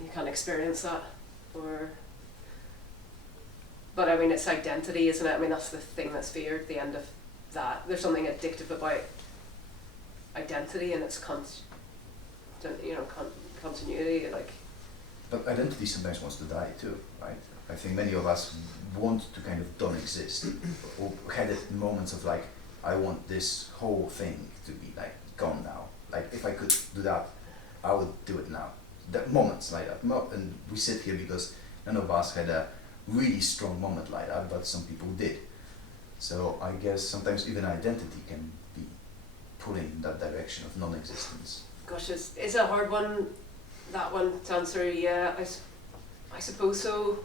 you can't experience that. But I mean, it's identity, isn't it? I mean, that's the thing that's feared, the end of that. There's something addictive about identity and its continuity, like. But identity sometimes wants to die too, right? I think many of us want to kind of don't exist, or had moments of like, I want this whole thing to be like gone now. Like if I could do that, I would do it now. That moments like that, and we sit here because none of us had a really strong moment like that, but some people did. So I guess sometimes even identity can be pulling in that direction of non-existence. Gosh, it's a hard one, that one to answer. Yeah, I suppose so.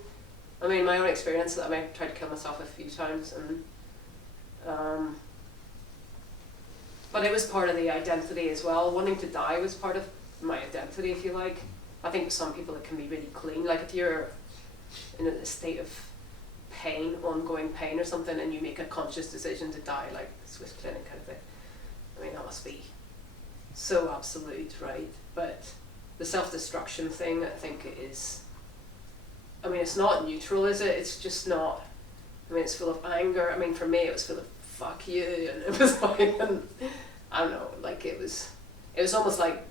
I mean, my own experience that I tried to kill myself a few times, and but it was part of the identity as well. Wanting to die was part of my identity, if you like. I think some people it can be really clean. Like if you're in a state of pain, ongoing pain or something, and you make a conscious decision to die, like Swiss clinic kind of thing. I mean, that must be so absolute, right? But the self-destruction thing, I think, is, I mean, it's not neutral, is it? It's just not. I mean, it's full of anger. I mean, for me, it was full of fuck you, and it was like, and I don't know, like it was almost like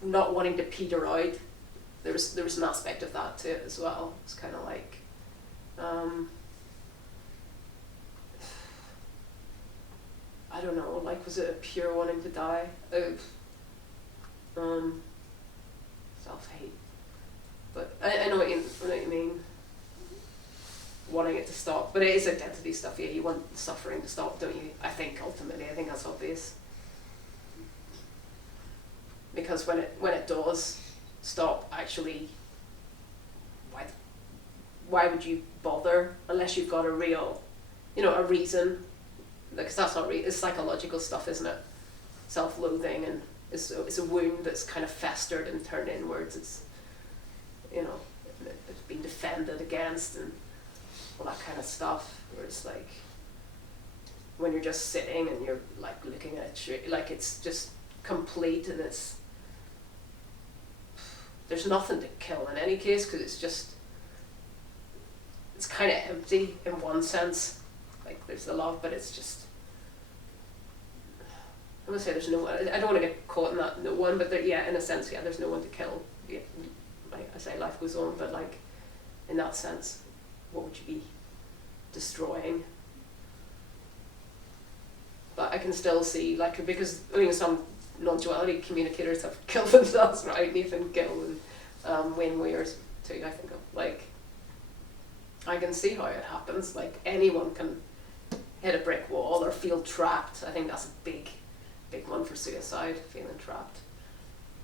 not wanting to peter out. There was an aspect of that to it as well. It's kind of like, I don't know, like was it a pure wanting to die? Self-hate. But I know what you mean. Wanting it to stop, but it is identity stuff. Yeah, you want suffering to stop, don't you? I think ultimately, I think that's obvious. because when it does stop, actually, why would you bother unless you've got a real, a reason? Because that's not real. It's psychological stuff, isn't it? Self-loathing, and it's a wound that's kind of festered and turned inwards. It's, it's been defended against and all that kind of stuff. Where it's like when you're just sitting and you're like looking at it, like it's just complete, and there's nothing to kill in any case, because it's kind of empty in one sense. Like there's the love, but it's just, I'm gonna say there's no one. I don't want to get caught in that no one, but in a sense, there's no one to kill. Yeah, like I say, life goes on, but like in that sense, what would you be destroying? But I can still see, like, because some non-duality communicators have killed themselves, right? Nathan Gill and Wayne Weir's too, I think of. Like, I can see how it happens. Like, anyone can hit a brick wall or feel trapped. I think that's a big one for suicide, feeling trapped.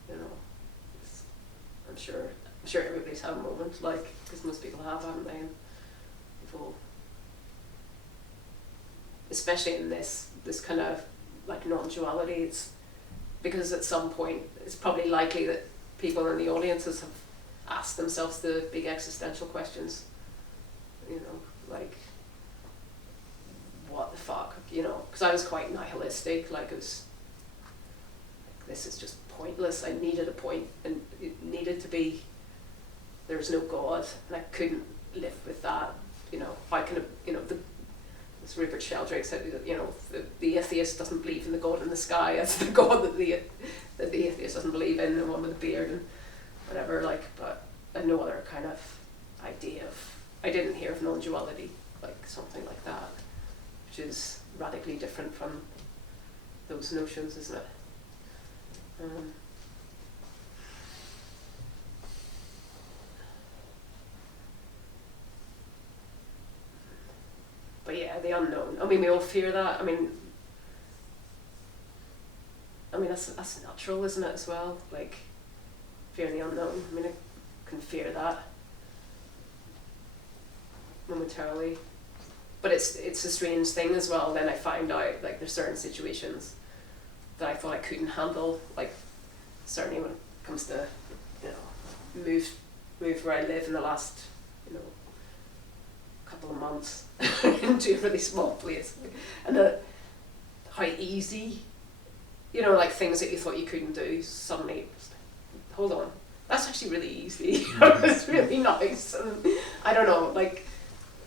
I'm sure everybody's had a moment, like, because most people have, haven't they? And we've all, especially in this kind of like non-duality, it's because at some point it's probably likely that people in the audiences have asked themselves the big existential questions, like, what the fuck, because I was quite nihilistic, like, this is just pointless. I needed a point, and it needed to be, there's no God, and I couldn't live with that. How can as Rupert Sheldrake said, the atheist doesn't believe in the God in the sky. That's the God that the atheist doesn't believe in, the one with a beard and whatever. Like, but I had no other kind of idea of. I didn't hear of non-duality, like something like that, which is radically different from those notions, isn't it? But yeah, the unknown. I mean, we all fear that. I mean, that's natural, isn't it, as well? Like, fearing the unknown. I mean, I can fear that momentarily, but it's a strange thing as well. Then I find out, like, there's certain situations that I thought I couldn't handle. Like, certainly when it comes to, move where I live in the last, couple of months into a really small place, and how easy, like things that you thought you couldn't do, suddenly, hold on, that's actually really easy. It's really nice, and I don't know, like,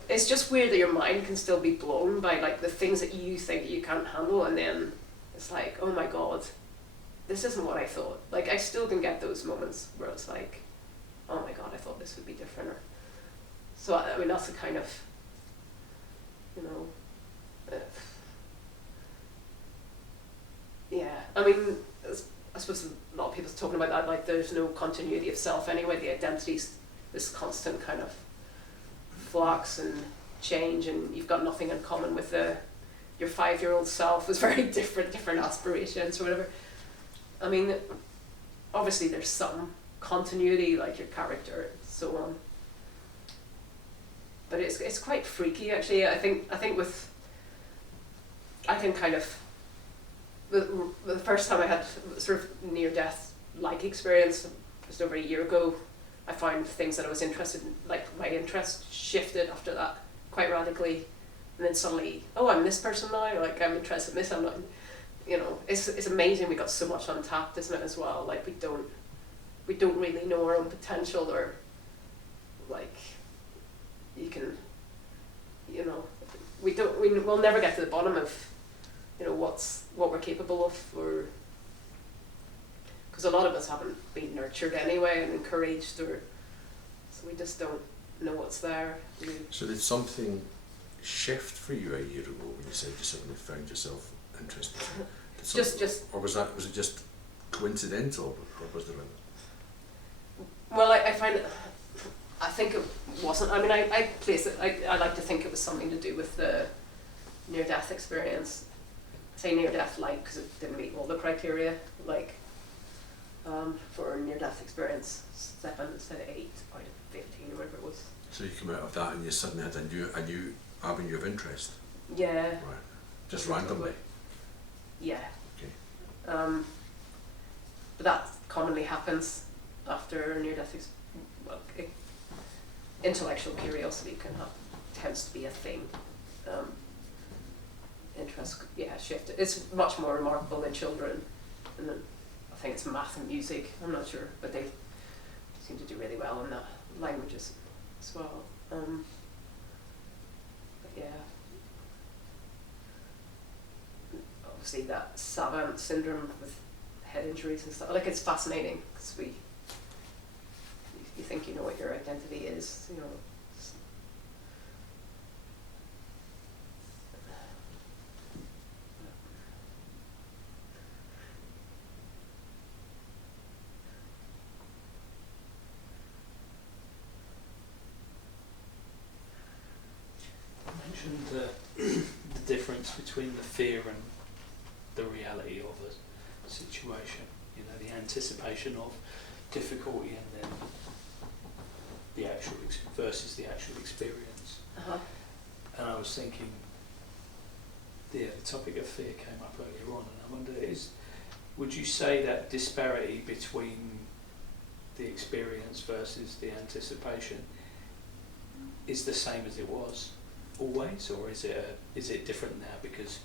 it's just weird that your mind can still be blown by, like, the things that you think you can't handle, and then it's like, oh my god, this isn't what I thought. Like, I still can get those moments where it's like, oh my god, I thought this would be different. So, I mean, that's the kind of, yeah, I mean, I suppose a lot of people are talking about that, like, there's no continuity of self anyway. The identity's this constant kind of flux and change, and you've got nothing in common with your 5-year-old self with very different aspirations or whatever. I mean, obviously there's some continuity, like your character and so on. But it's quite freaky, actually. I think I can kind of, the first time I had sort of near-death-like experience, just over a year ago, I found things that I was interested in, like my interest shifted after that quite radically, and then suddenly, oh, I'm this person now, like I'm interested in this, I'm not, it's amazing. We got so much untapped, isn't it, as well? Like, we don't really know our own potential, or like, you can, we'll never get to the bottom of, what we're capable of, or, because a lot of us haven't been nurtured anyway and encouraged, or, so we just don't know what's there. So did something shift for you a year ago when you said you suddenly found yourself interested? Or was it just coincidental, or was there a... Well, I think it wasn't. I mean, I place it, I like to think it was something to do with the near-death experience. I say near-death like because it didn't meet all the criteria. Like, for near-death experience, 7 instead of 8 out of 15 or whatever it was. So you come out of that and you suddenly had a new avenue of interest. Yeah. Right. Just randomly. Yeah. Okay. But that commonly happens after near-death intellectual curiosity tends to be a thing. Interest, shift. It's much more remarkable in children, and then I think it's math and music. I'm not sure, but they seem to do really well in that languages as well. But yeah, obviously that savant syndrome with head injuries and stuff. Like, it's fascinating because you think you know what your identity is, you know. You mentioned the difference between the fear and the reality of a situation. You know, the anticipation of difficulty and then the actual versus the actual experience. Uh-huh. And I was thinking, the topic of fear came up earlier on, and I wonder, would you say that disparity between the experience versus the anticipation is the same as it was always, or is it different now because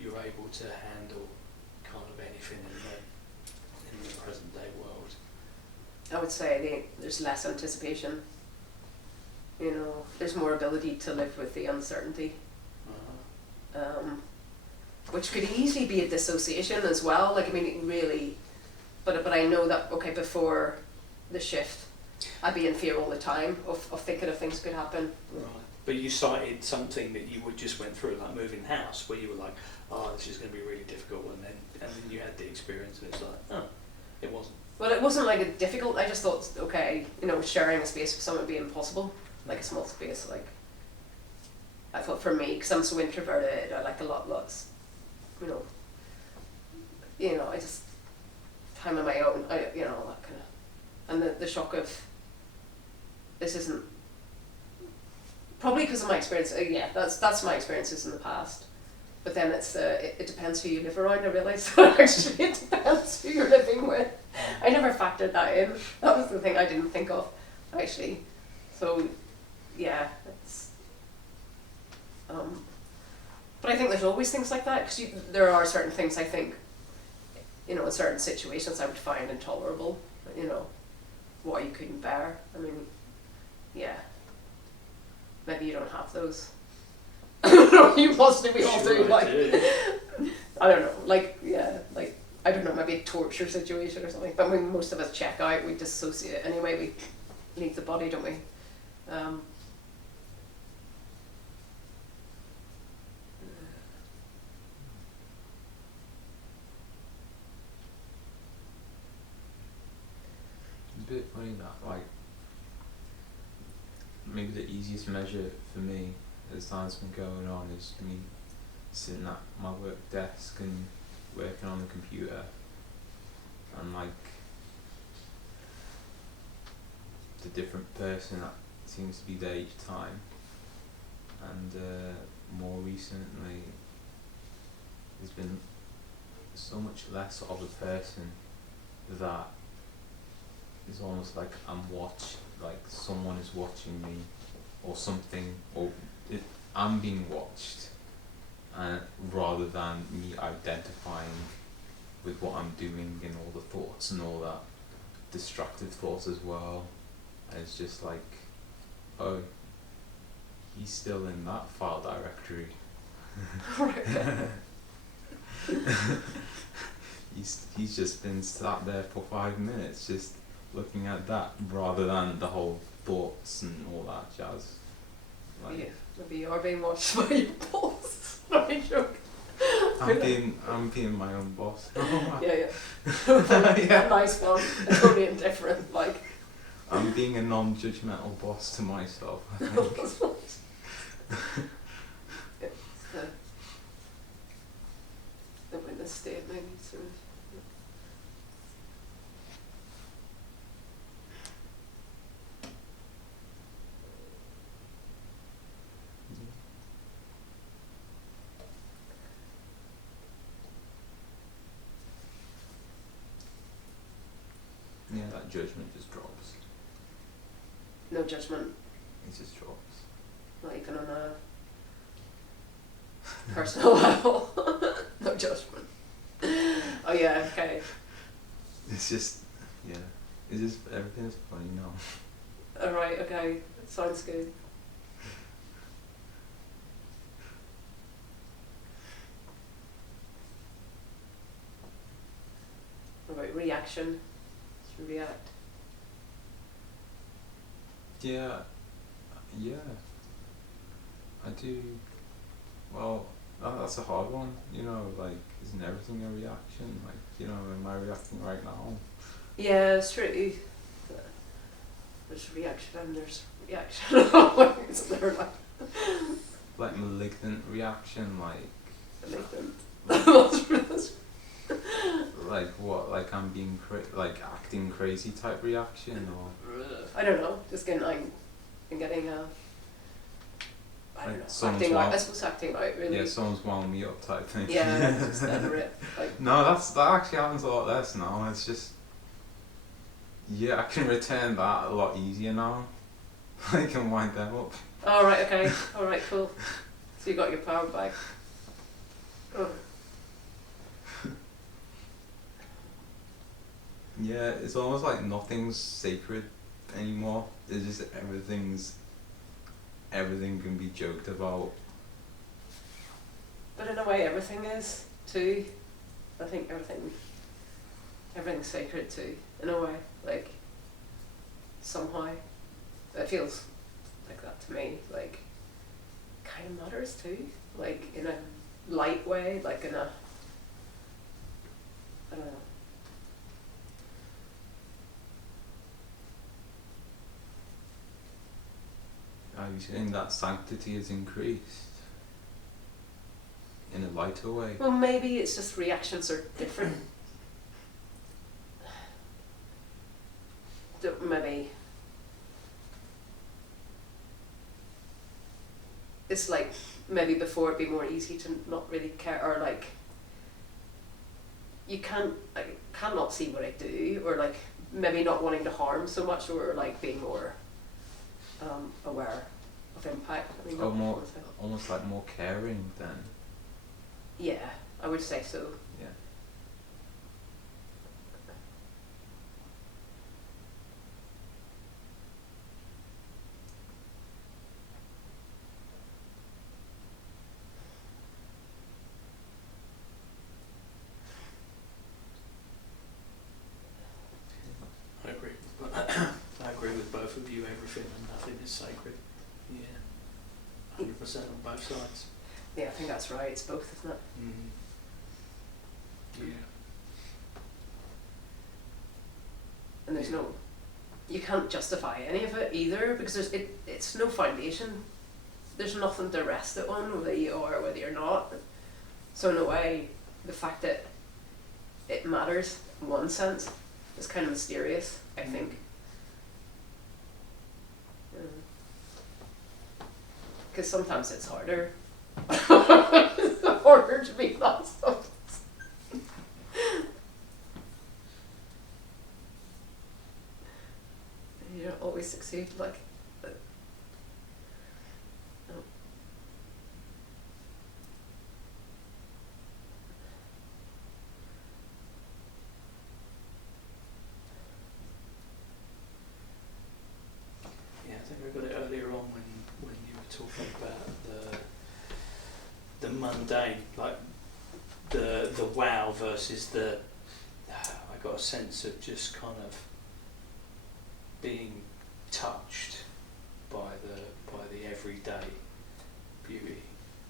you're able to handle kind of anything in the present day world? I would say there's less anticipation. You know, there's more ability to live with the uncertainty, which could easily be a dissociation as well. Like, I mean, it really, but I know that, okay, before the shift, I'd be in fear all the time of thinking of things could happen. Right. But you cited something that you just went through, like moving house, where you were like, oh, this is going to be really difficult, and then you had the experience, and it's like, oh, it wasn't. Well, it wasn't like a difficult. I just thought, okay, you know, sharing a space with someone would be impossible, like a small space. Like, I thought for me, because I'm so introverted, I like a lot, you know, I just time on my own. You know, that kind of, and the shock of this isn't. Probably because of my experience. That's my experiences in the past. But then it depends who you live around. I realise actually it depends who you're living with. I never factored that in. That was the thing I didn't think of, actually. So, yeah, it's. But I think there's always things like that, because there are certain things I think, you know, in certain situations I would find intolerable. You know, what you couldn't bear. I mean, yeah. Maybe you don't have those. You possibly all do. Like, I don't know. Like, yeah, like, I don't know. Maybe a torture situation or something. But when most of us check out, we dissociate anyway. We leave the body, don't we? It's a bit funny that, like, maybe the easiest measure for me as time's been going on is me sitting at my work desk and working on the computer, and like the different person that seems to be there each time, and more recently there's been so much less of a person that it's almost like like someone is watching me, or something, or I'm being watched, rather than me identifying with what I'm doing and all the thoughts and all that destructive thoughts as well. And it's just like, oh, he's still in that file directory. He's just been sat there for 5 minutes just looking at that, rather than the whole thoughts and all that jazz. Like, Yeah, maybe you are being watched by your boss. Very joke. I'm being my own boss. Yeah. Yeah. Nice one. It's totally indifferent. Like. I'm being a non-judgmental boss to myself, I think. It's the witness state, maybe. Sort of. judgment just drops. No judgment, It just drops. not even on a personal level. No judgment. Oh yeah, okay. It's just, yeah. It's just, everything is funny now. Alright, okay. Sounds good. What about reaction? To react. Yeah. I do. Well, that's a hard one. You know, like, isn't everything a reaction? Like, you know, am I reacting right now? Yeah, it's true. There's reaction and there's reaction. Isn't there Like malignant reaction, like. malignant? Like what? Like I'm being like acting crazy type reaction, or I don't know. Just getting I don't Like know. someone's Acting out. wound- I suppose acting out really. yeah, someone's wound me up type thing. Yeah, just never it. Like No, that actually happens a lot less now. It's just, yeah, I can return that a lot easier now. I can wind them up. oh right, okay, all right, cool. So you got your power back. Oh. Yeah, it's almost like nothing's sacred anymore. It's just everything can be joked about. But in a way, everything is too. I think everything's sacred too. In a way, like somehow, it feels like that to me. Like, kind of matters too. Like in a light way, like in a. I don't know. Are you saying that sanctity is increased in a lighter way? Well, maybe it's just reactions are different. Maybe it's like maybe before it'd be more easy to not really care, or like I cannot see what I do, or like maybe not wanting to harm so much, or like being more aware of impact. I mean, not Almost like more caring then. yeah, I would say so. Yeah. I agree. I agree with both of you. Everything and nothing is sacred. Yeah, 100% on both sides. Yeah, I think that's right. It's both, isn't it? Yeah. And there's no, you can't justify any of it either, because it's no foundation. There's nothing to rest it on, whether you are or whether you're not. So in a way, the fact that it matters in one sense is kind of mysterious, I think. Because sometimes it's harder. It's harder to be that stuff. You don't always succeed, like. Yeah, I think I got it earlier on when you were talking about the mundane, like the wow versus the. I got a sense of just kind of being touched by the everyday beauty.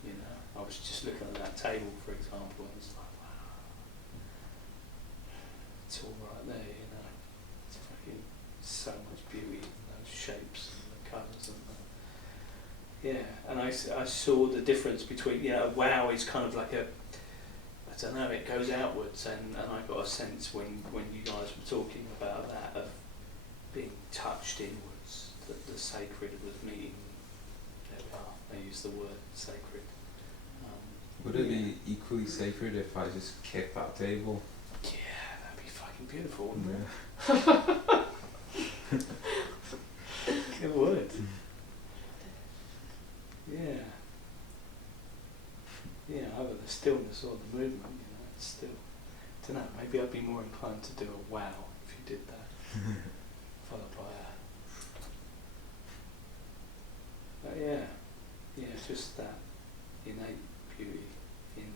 You know, I was just looking at that table, for example, and it's like, wow, it's all right there. You know, it's fucking so much beauty in those shapes and the colours and yeah. And I saw the difference between, you know, wow is kind of like a, I don't know, it goes outwards, and I got a sense when you guys were talking about that of being touched inwards, that the sacred was meeting. There we are. I use the word sacred. Would it be equally sacred if I just kicked that table? Yeah, that'd be fucking beautiful, wouldn't it? It would. Yeah. Yeah, either the stillness or the movement, you know, it's still, I don't know, maybe I'd be more inclined to do a wow if you did that. Followed by a... But yeah, just that innate beauty in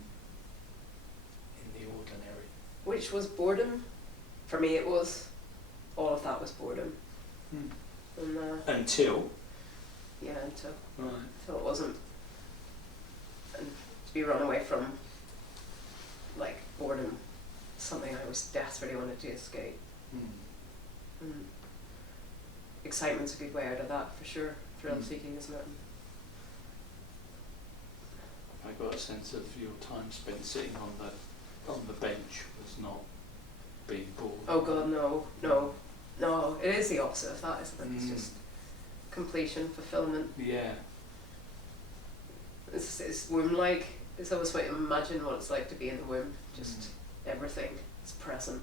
the ordinary. Which was boredom. For me it was. All of that was boredom. And Until? yeah, until Right. it wasn't. And to be run away from, like, boredom, something I was desperately wanted to escape. And excitement's a good way out of that, for sure. Thrill seeking, isn't it? I got a sense of your time spent sitting on the bench was not being bored. Oh god, no. It is the opposite of that, isn't it? It's just completion, fulfillment. Yeah. It's womb-like. It's almost like imagine what it's like to be in the womb. Just everything is present.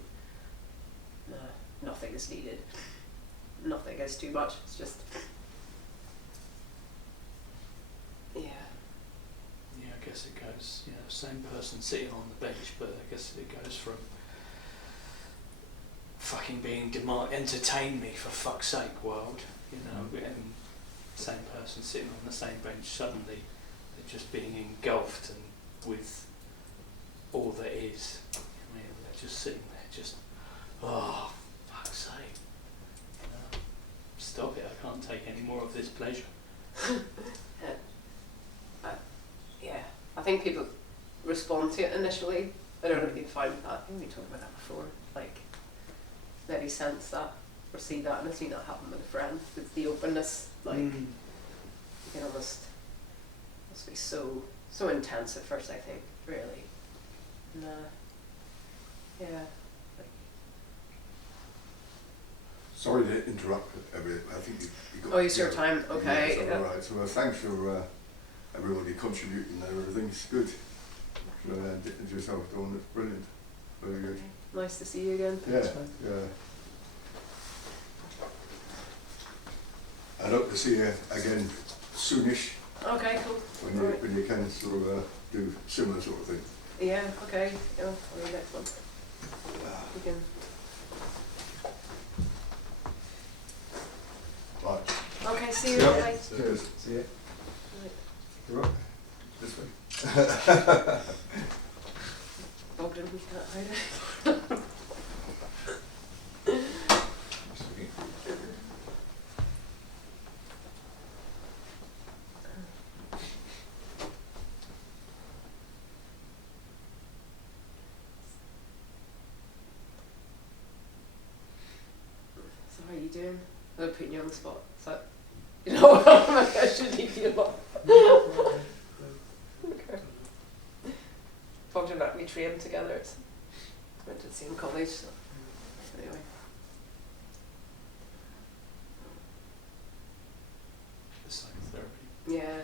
Nothing is needed. Nothing is too much. It's just yeah. Yeah, I guess it goes, you know, same person sitting on the bench, but I guess it goes from fucking being entertain me for fuck's sake world, you know, and same person sitting on the same bench, suddenly they're just being engulfed and with all that is. I mean, they're just sitting there, just, oh, fuck's sake. You know, stop it, I can't take any more of this pleasure. Yeah, I think people respond to it initially. I don't know if you find that. I think we talked about that before. Like, maybe sense that or see that, and I've seen that happen with a friend. It's the openness. Like, you can almost must be so intense at first. I think, really. And, yeah. Like, sorry to interrupt a bit. I think you got. oh, it's your time. Okay. Yeah, all right. So thanks for everybody contributing and everything. It's good. Did yourself doing it. Brilliant. Very good. Nice to see you again. Yeah. I'd hope to see you again soonish. Okay, cool. When you can sort of do similar sort of thing. Yeah. Okay. Yeah. I'll be next one. We can. Right. Okay. See you. Yep. Bye. Cheers. See you. Right. You're up. This way. Bogdan, we can't hide it. So how are you doing? I'm putting you on the spot. So, you know what? I should leave you alone. Okay. Bogdan and I, we trained together. Went to the same college. So anyway. Psychotherapy. Yeah.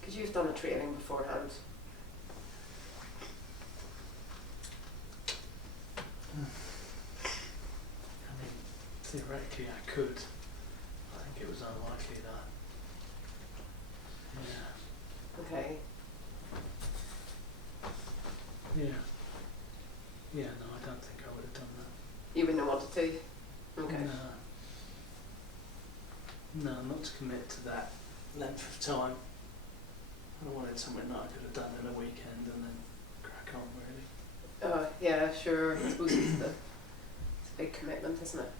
Because you've done a training beforehand. I mean, theoretically I could. I think it was unlikely that. Yeah. Okay. Yeah. Yeah, no, I don't think I would have done that. You wouldn't have wanted to? Okay. No, not to commit to that length of time. I wanted something that I could have done in a weekend and then crack on, really. Yeah, sure. I suppose it's a big commitment, isn't it?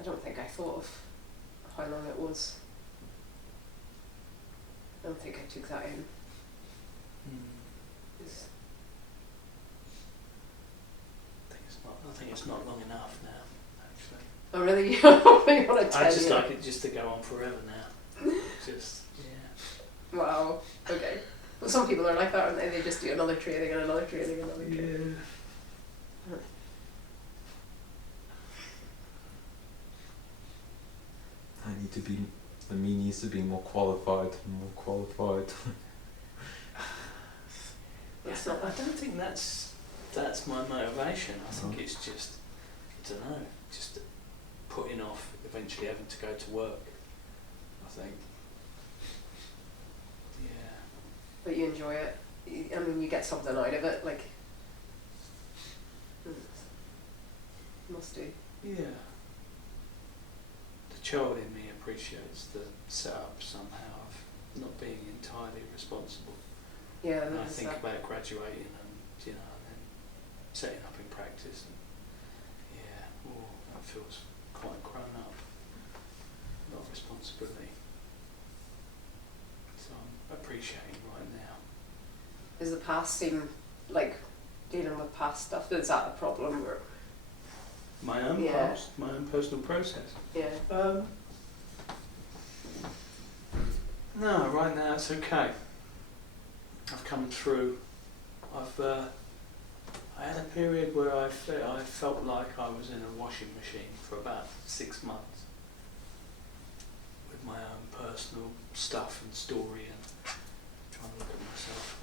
I don't think I thought of how long it was. I don't think I took that in. It's- I think it's not long enough now, actually. Oh really? You want to tell I just you? like it just to go on forever now. Just, yeah. Wow. Okay. Well, some people are like that, aren't they? They just do another training and another training and another training. I need to be The me needs to be more qualified, more qualified. It's not. I don't think that's my motivation. I think it's just, I don't know, just putting off eventually having to go to work, I think. Yeah. But you enjoy it. I mean, you get something out of it, like. Must do. Yeah. The child in me appreciates the setup somehow of not being entirely responsible. Yeah, And I that's think that. about graduating and, you know, and then setting up in practice and yeah, that feels quite grown up. A lot of responsibility. So I'm appreciating right now. Does the past seem like dealing with past stuff? Is that a problem? Or My own Yeah. past, my own personal process. yeah, No, right now it's okay. I've come through. I had a period where I felt like I was in a washing machine for about 6 months with my own personal stuff and story and trying to look at myself.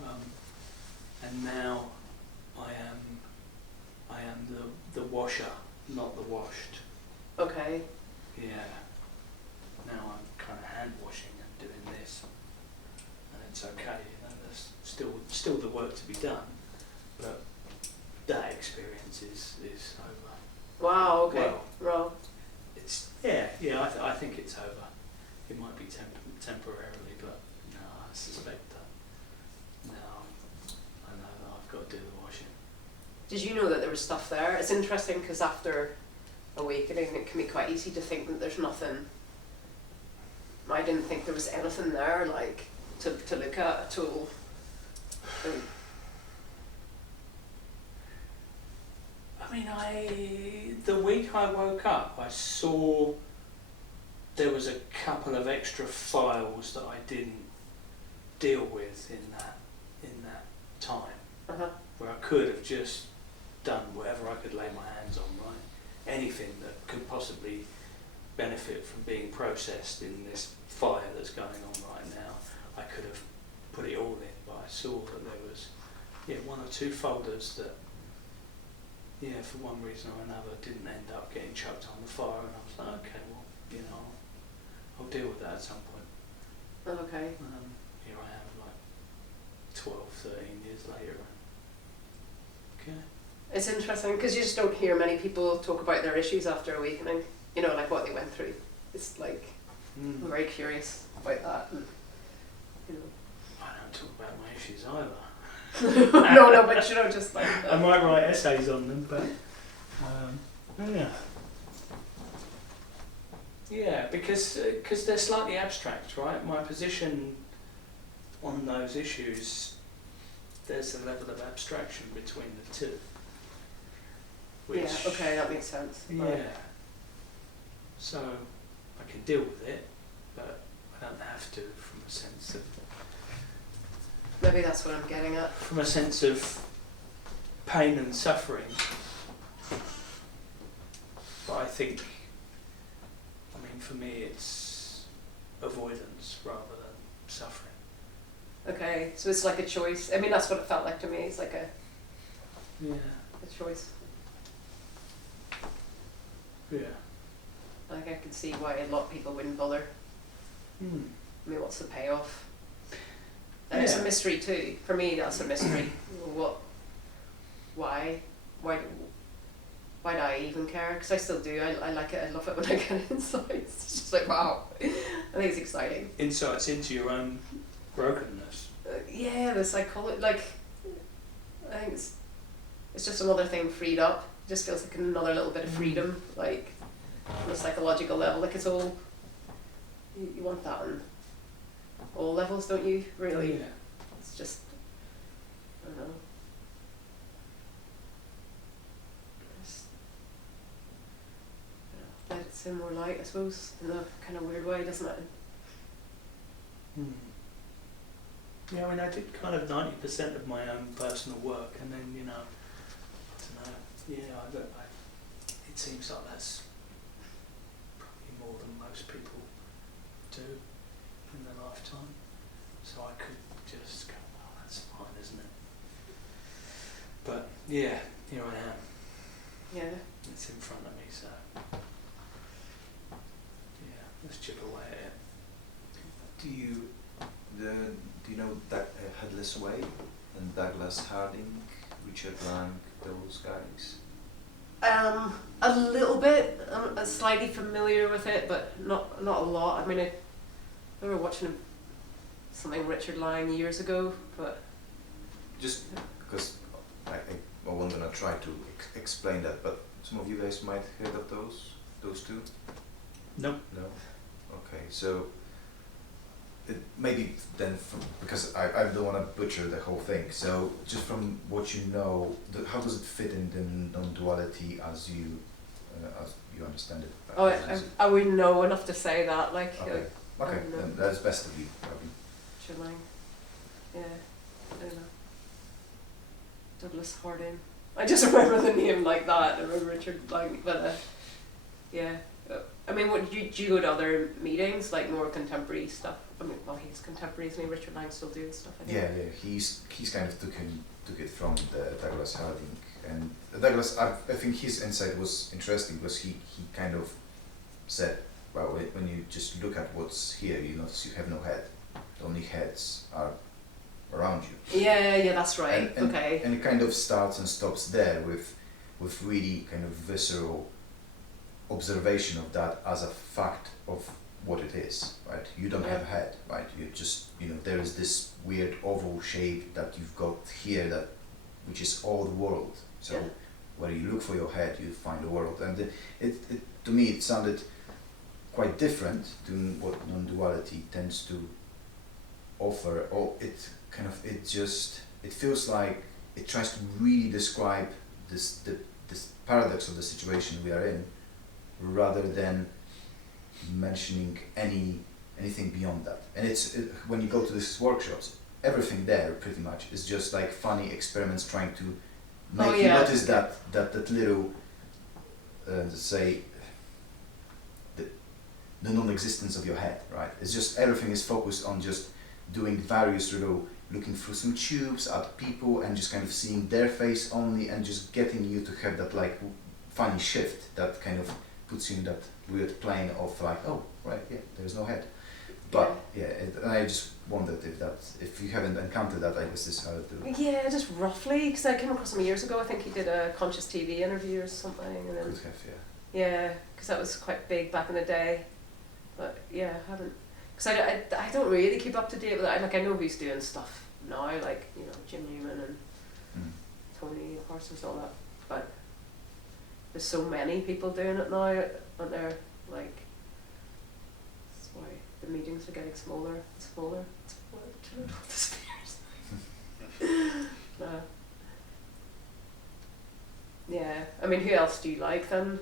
And now I am the washer, not the washed. okay. Yeah. Now I'm kind of hand washing and doing this, and it's okay. You know, there's still the work to be done, but that experience is over. Wow. Okay. Well, it's I think it's over. It might be temporarily, but no, I suspect that now I know that I've got to do the washing. Did you know that there was stuff there? It's interesting because after awakening, it can be quite easy to think that there's nothing. I didn't think there was anything there, like to look at at all. I mean, the week I woke up, I saw there was a couple of extra files that I didn't deal with in that time, where I could have just done whatever I could lay my hands on, right? Anything that could possibly benefit from being processed in this fire that's going on right now, I could have put it all in, but I saw that there was 1 or 2 folders that for one reason or another didn't end up getting chucked on the fire, and I was like, okay, well, I'll deal with that at some point. Okay. Here I am, like 12, 13 years later. Okay. It's interesting because you just don't hear many people talk about their issues after awakening. You know, like what they went through. It's like I'm very curious about that. And, you know. I don't talk about my issues either. no, but just like. I might write essays on them, but yeah, because they're slightly abstract, right? My position on those issues, there's a level of abstraction between the two. Which, okay, that makes sense. Yeah. Right. So I can deal with it, but I don't have to from a sense of. Maybe that's what I'm getting at. From a sense of pain and suffering. But I think, for me it's avoidance rather than suffering. Okay, so it's like a choice. I mean, that's what it felt like to me. It's like a choice. Yeah. Like I could see why a lot of people wouldn't bother. I mean, what's the payoff? And it's a mystery too. For me, that's a mystery. Why do I even care? Because I still do. I like it. I love it when I get insights. It's just like, wow. I think it's exciting. Insights into your own brokenness. The psychology. Like, I think it's just another thing freed up. It just feels like another little bit of freedom. Like, on a psychological level. Like, it's all. You want that on all levels, don't you? Really? Yeah. It's just. I don't know. Let it seem more light, I suppose, in a kind of weird way, doesn't it? Yeah, I did kind of 90% of my own personal work, and then, I don't know, it seems like that's probably more than most people do in the lifetime. So I could just go, oh, that's fine, isn't it? But yeah, here I am. Yeah. It's in front of me, so yeah, let's chip away at it. Do you know that Headless Way and Douglas Harding, Richard Lang, those guys? A little bit. I'm slightly familiar with it, but not a lot. I mean, I remember watching something Richard Lang years ago, but Just because I wasn't gonna try to explain that, but some of you guys might heard of those two? Nope. No? Okay, so it maybe then because I don't want to butcher the whole thing, so just from what you know, how does it fit in the non-duality as you understand it? oh, I wouldn't know enough to say that. Like, Okay, I don't know. then that's best of you, probably. Richard Lang. Yeah, I don't know. Douglas Harding. I just remember the name like that. I remember Richard Lang, but yeah. I mean, what do you go to other meetings, like more contemporary stuff? I mean, well, he's contemporary, isn't he? Richard Lang still doing stuff, I think. Yeah, he's kind of took it from the Douglas Harding, and Douglas. I think his insight was interesting because he kind of said, well, when you just look at what's here, you notice you have no head. Only heads are around you. Yeah, that's right. And Okay. And it kind of starts and stops there with really kind of visceral observation of that as a fact of what it is, right? You don't have a head, right? You just, there is this weird oval shape that you've got here which is all the world. So where you look for your head, you find the world. And it to me, it sounded quite different to what non-duality tends to offer. Or it feels like it tries to really describe this paradox of the situation we are in, rather than mentioning anything beyond that. And when you go to these workshops, everything there pretty much is just like funny experiments trying to make you notice that little say the non-existence of your head, right? It's just everything is focused on just doing various looking through some tubes at people and just kind of seeing their face only, and just getting you to have that like funny shift that kind of puts you in that weird plane of like, oh right, yeah, there's no head. But and I just wondered if you haven't encountered that, I guess this is how to do it. Yeah, just roughly, because I came across him years ago. I think he did a Conscious TV interview or something, and then Could have, yeah, because that was quite big back in the day. But yeah, I haven't, because I don't really keep up to date with that. Like, I know who's doing stuff now, like Jim Newman and Tony Parsons, all that. But there's so many people doing it now, aren't there? Like, that's why the meetings are getting smaller and smaller. It's what to disappears. No. Yeah, I mean, who else do you like then?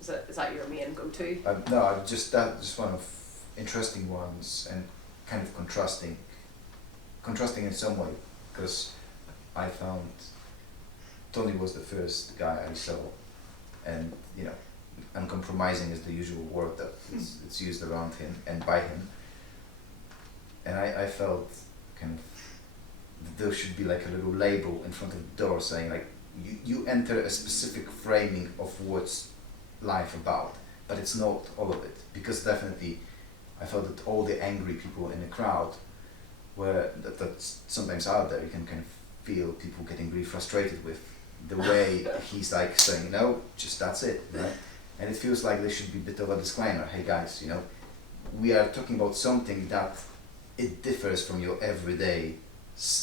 Is that your main go-to? No, just one of interesting ones, and kind of contrasting in some way, because I found Tony was the first guy I saw, and uncompromising is the usual word that it's used around him and by him, and I felt kind of there should be like a little label in front of the door saying like you enter a specific framing of what's life about, but it's not all of it, because definitely I felt that all the angry people in the crowd were that's sometimes out there. You can kind of feel people getting really frustrated with the way he's like saying, just that's it, right? And it feels like there should be a bit of a disclaimer. Hey guys, we are talking about something that it differs from your everyday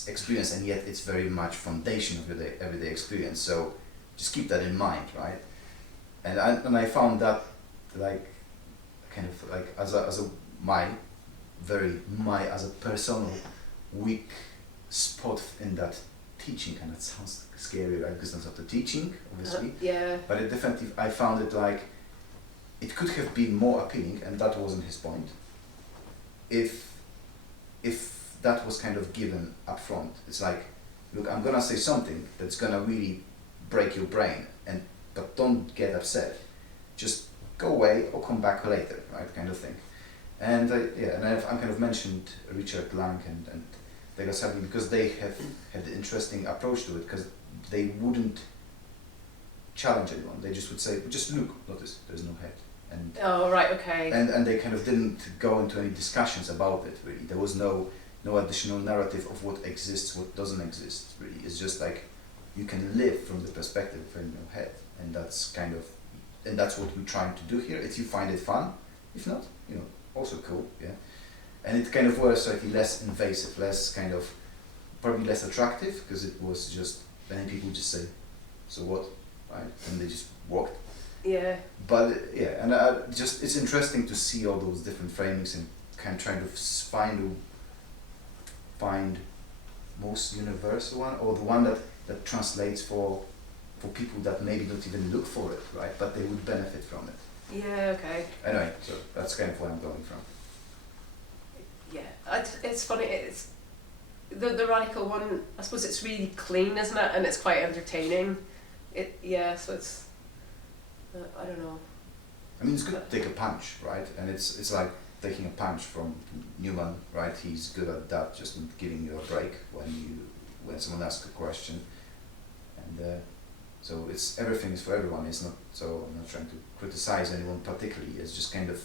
experience, and yet it's very much foundation of your everyday experience. So just keep that in mind, right? And I found that like kind of like as a personal weak spot in that teaching, and it sounds scary, right? Because that's not the teaching, obviously. Yeah. But it definitely, I found it like it could have been more appealing, and that wasn't his point. If that was kind of given up front, it's like, look, I'm gonna say something that's gonna really break your brain, but don't get upset. Just go away or come back later, right? Kind of thing. And I'm kind of mentioned Richard Lang and Douglas Hadley because they have had an interesting approach to it, because they wouldn't challenge anyone. They just would say, just look, notice, there's no head. And Oh, right, okay. and they kind of didn't go into any discussions about it, really. There was no additional narrative of what exists, what doesn't exist, really. It's just like, you can live from the perspective of no head. And that's what we're trying to do here. If you find it fun, if not, also cool, yeah. And it kind of was slightly less invasive, probably less attractive, because it was just, many people just say, so what, right? And they just walked. Yeah. But yeah, and it's interesting to see all those different framings and kind of trying to find most universal one, or the one that translates for people that maybe don't even look for it, right? But they would benefit from it. Yeah, okay. Anyway, so that's kind of where I'm going from. Yeah, it's funny, it's the radical one, I suppose it's really clean, isn't it? And it's quite entertaining. So it's, I don't know. I mean, it's good to take a punch, right? And it's like taking a punch from Newman, right? He's good at that, just giving you a break when someone asks a question. And so everything is for everyone. It's not, so I'm not trying to criticize anyone particularly. It's just kind of,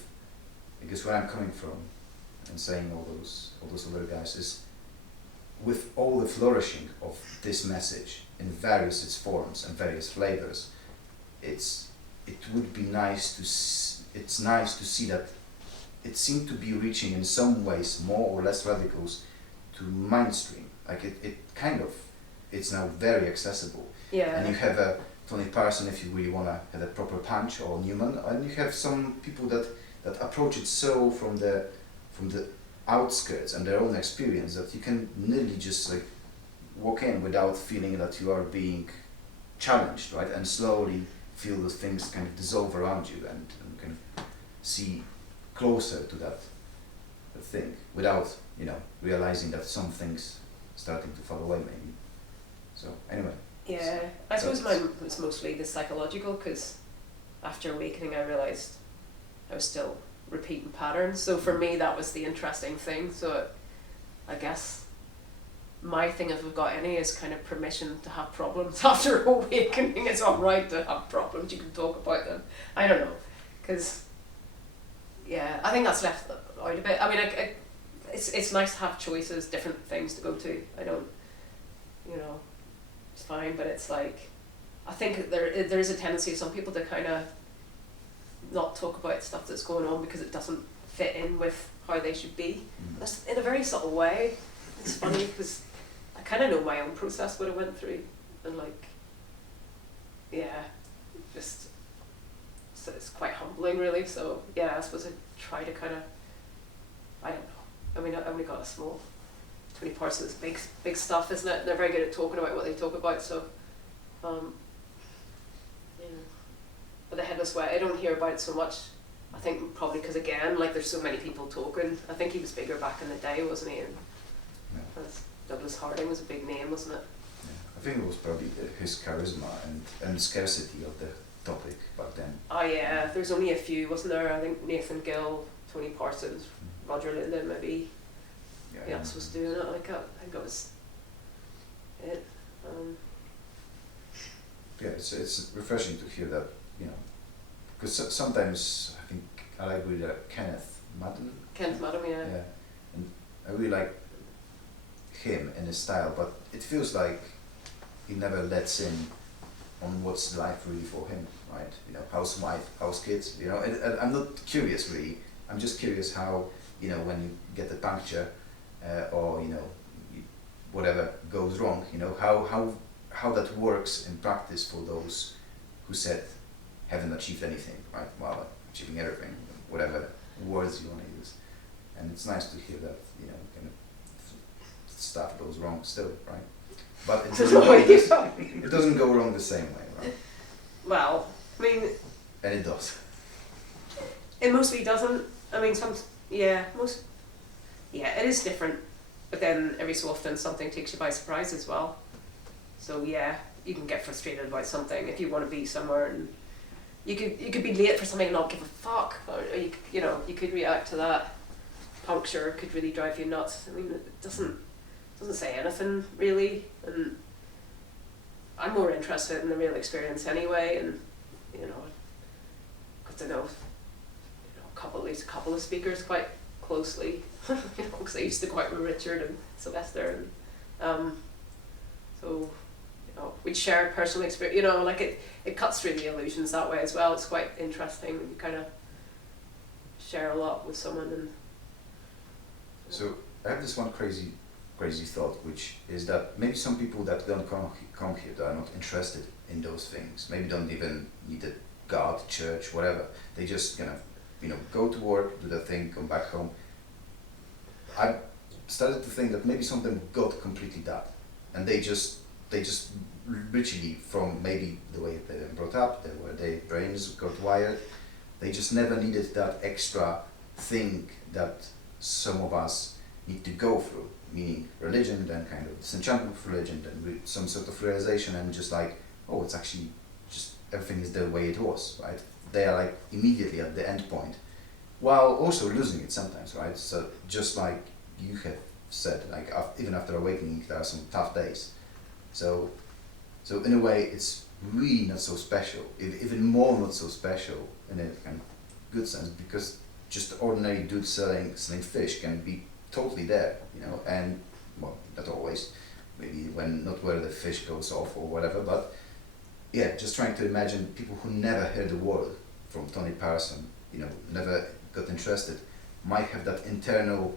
I guess, where I'm coming from and saying all those other guys is, with all the flourishing of this message in various its forms and various flavors, it would be it's nice to see that it seemed to be reaching in some ways more or less radicals to mainstream. Like it's now very accessible. Yeah. And you have a Tony Parson if you really want to have a proper punch, or Newman, and you have some people that approach it so from the outskirts and their own experience that you can nearly just like walk in without feeling that you are being challenged, right? And slowly feel those things kind of dissolve around you and kind of see closer to that thing without realizing that some things starting to fall away maybe. So anyway. Yeah, I suppose mine was mostly the psychological, because after awakening I realised I was still repeating patterns. So for me that was the interesting thing. So I guess my thing, if we've got any, is kind of permission to have problems after awakening. It's alright to have problems, you can talk about them. I don't know, because I think that's left out a bit. I mean, it's nice to have choices, different things to go to. I don't, it's fine, but it's like, I think there is a tendency of some people to kind of not talk about stuff that's going on because it doesn't fit in with how they should be. That's in a very subtle way. It's funny because I kind of know my own process, what I went through, and just so it's quite humbling, really. So I suppose I try to kind of, I don't know. I mean, I only got a small 20 parts of this big stuff, isn't it? And they're very good at talking about what they talk about. So, but the headless way, I don't hear about it so much. I think probably because again, like there's so many people talking. I think he was bigger back in the day, wasn't he? And Douglas Harding was a big name, wasn't it? Yeah. I think it was probably his charisma and the scarcity of the topic back then. Oh yeah, there's only a few, wasn't there? I think Nathan Gill, Tony Parsons, Roger Linden, maybe. Who else was doing it? I think it was it. Yeah, it's refreshing to hear that, because sometimes I think I like with Kenneth Madden. Kenneth Madden, yeah. Yeah, and I really like him and his style, but it feels like he never lets in on what's life really for him, right? How's wife, how's kids, and I'm not curious really. I'm just curious how, when you get the puncture, or whatever goes wrong, how that works in practice for those who said haven't achieved anything, right? Well, achieving everything, whatever words you want to use, and it's nice to hear that kind of stuff goes wrong still, right? But it doesn't go wrong the same way, right? Well, I mean, and it does. It mostly doesn't. I mean, it is different, but then every so often something takes you by surprise as well. So you can get frustrated about something if you want to be somewhere, and you could be late for something and not give a fuck, or you could react to that. puncture could really drive you nuts. I mean, it doesn't say anything really, and I'm more interested in the real experience anyway. And you know, got to know at least a couple of speakers quite closely, you know, because I used to go out with Richard and Sylvester, and so you know, we'd share personal experience. You know, like it cuts through the illusions that way as well. It's quite interesting when you kind of share a lot with someone. And So I have this one crazy thought, which is that maybe some people that don't come here, that are not interested in those things, maybe don't even need a God, church, whatever. They just kind of, you know, go to work, do their thing, come back home. I started to think that maybe some of them got completely that, and they just literally, from maybe the way they were brought up, where their brains got wired, they just never needed that extra thing that some of us need to go through, meaning religion, then kind of disenchantment with religion, then some sort of realization, and just like, oh, it's actually just everything is the way it was, right? They are like immediately at the end point, while also losing it sometimes, right? So just like you have said, like even after awakening, there are some tough days. So in a way, it's really not so special, even more not so special in a kind of good sense, because just ordinary dude selling fish can be totally there, you know, and well, not always, maybe when not where the fish goes off or whatever, but yeah, just trying to imagine people who never heard the word from Tony Parson, you know, never got interested, might have that internal,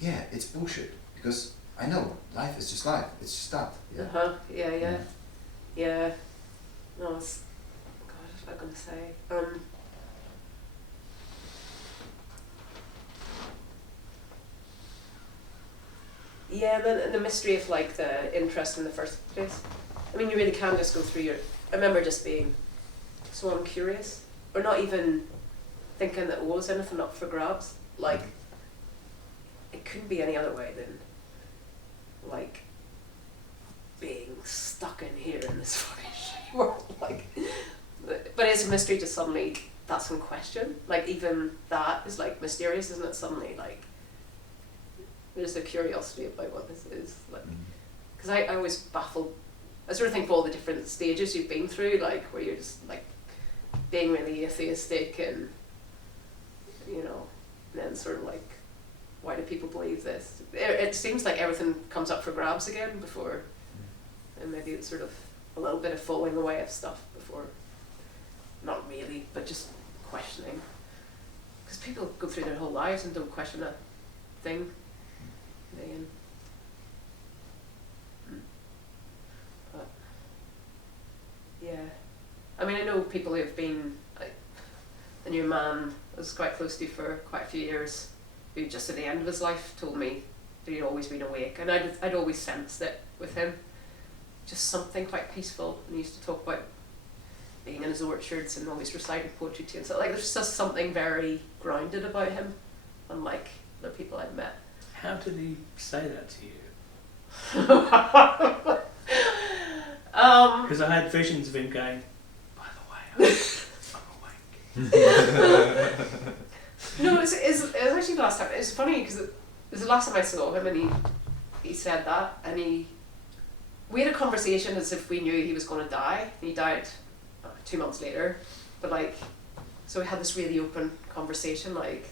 yeah, it's bullshit, because I know life is just life, it's just that. Yeah. Yeah. No, it's, God, what was I gonna say? Yeah, the mystery of like the interest in the first place. I mean, you really can just go through I remember just being so curious, or not even thinking that it was anything up for grabs. Like, it couldn't be any other way than like being stuck in here in this fucking shitty world. Like, but it's a mystery to suddenly that's in question. Like, even that is like mysterious, isn't it? Suddenly, like, there's a curiosity about what this is, like, because I always baffled. I sort of think of all the different stages you've been through, like where you're just like being really atheistic, and you know, and then sort of like, why do people believe this? It seems like everything comes up for grabs again before, and maybe it's sort of a little bit of falling away of stuff before, not really, but just questioning, because people go through their whole lives and don't question a thing. But yeah, I mean, I know people who have been like, the new man I was quite close to for quite a few years, who just at the end of his life told me that he'd always been awake, and I'd always sensed it with him, just something quite peaceful. And he used to talk about being in his orchards and always reciting poetry to himself. Like, there's just something very grounded about him, unlike the people I've met. How did he say that to you? Because I had visions of him going, by the way, I'm awake. No, it was actually the last time. It was funny because it was the last time I saw him, and he said that, and we had a conversation as if we knew he was going to die. He died 2 months later, but like, so we had this really open conversation, like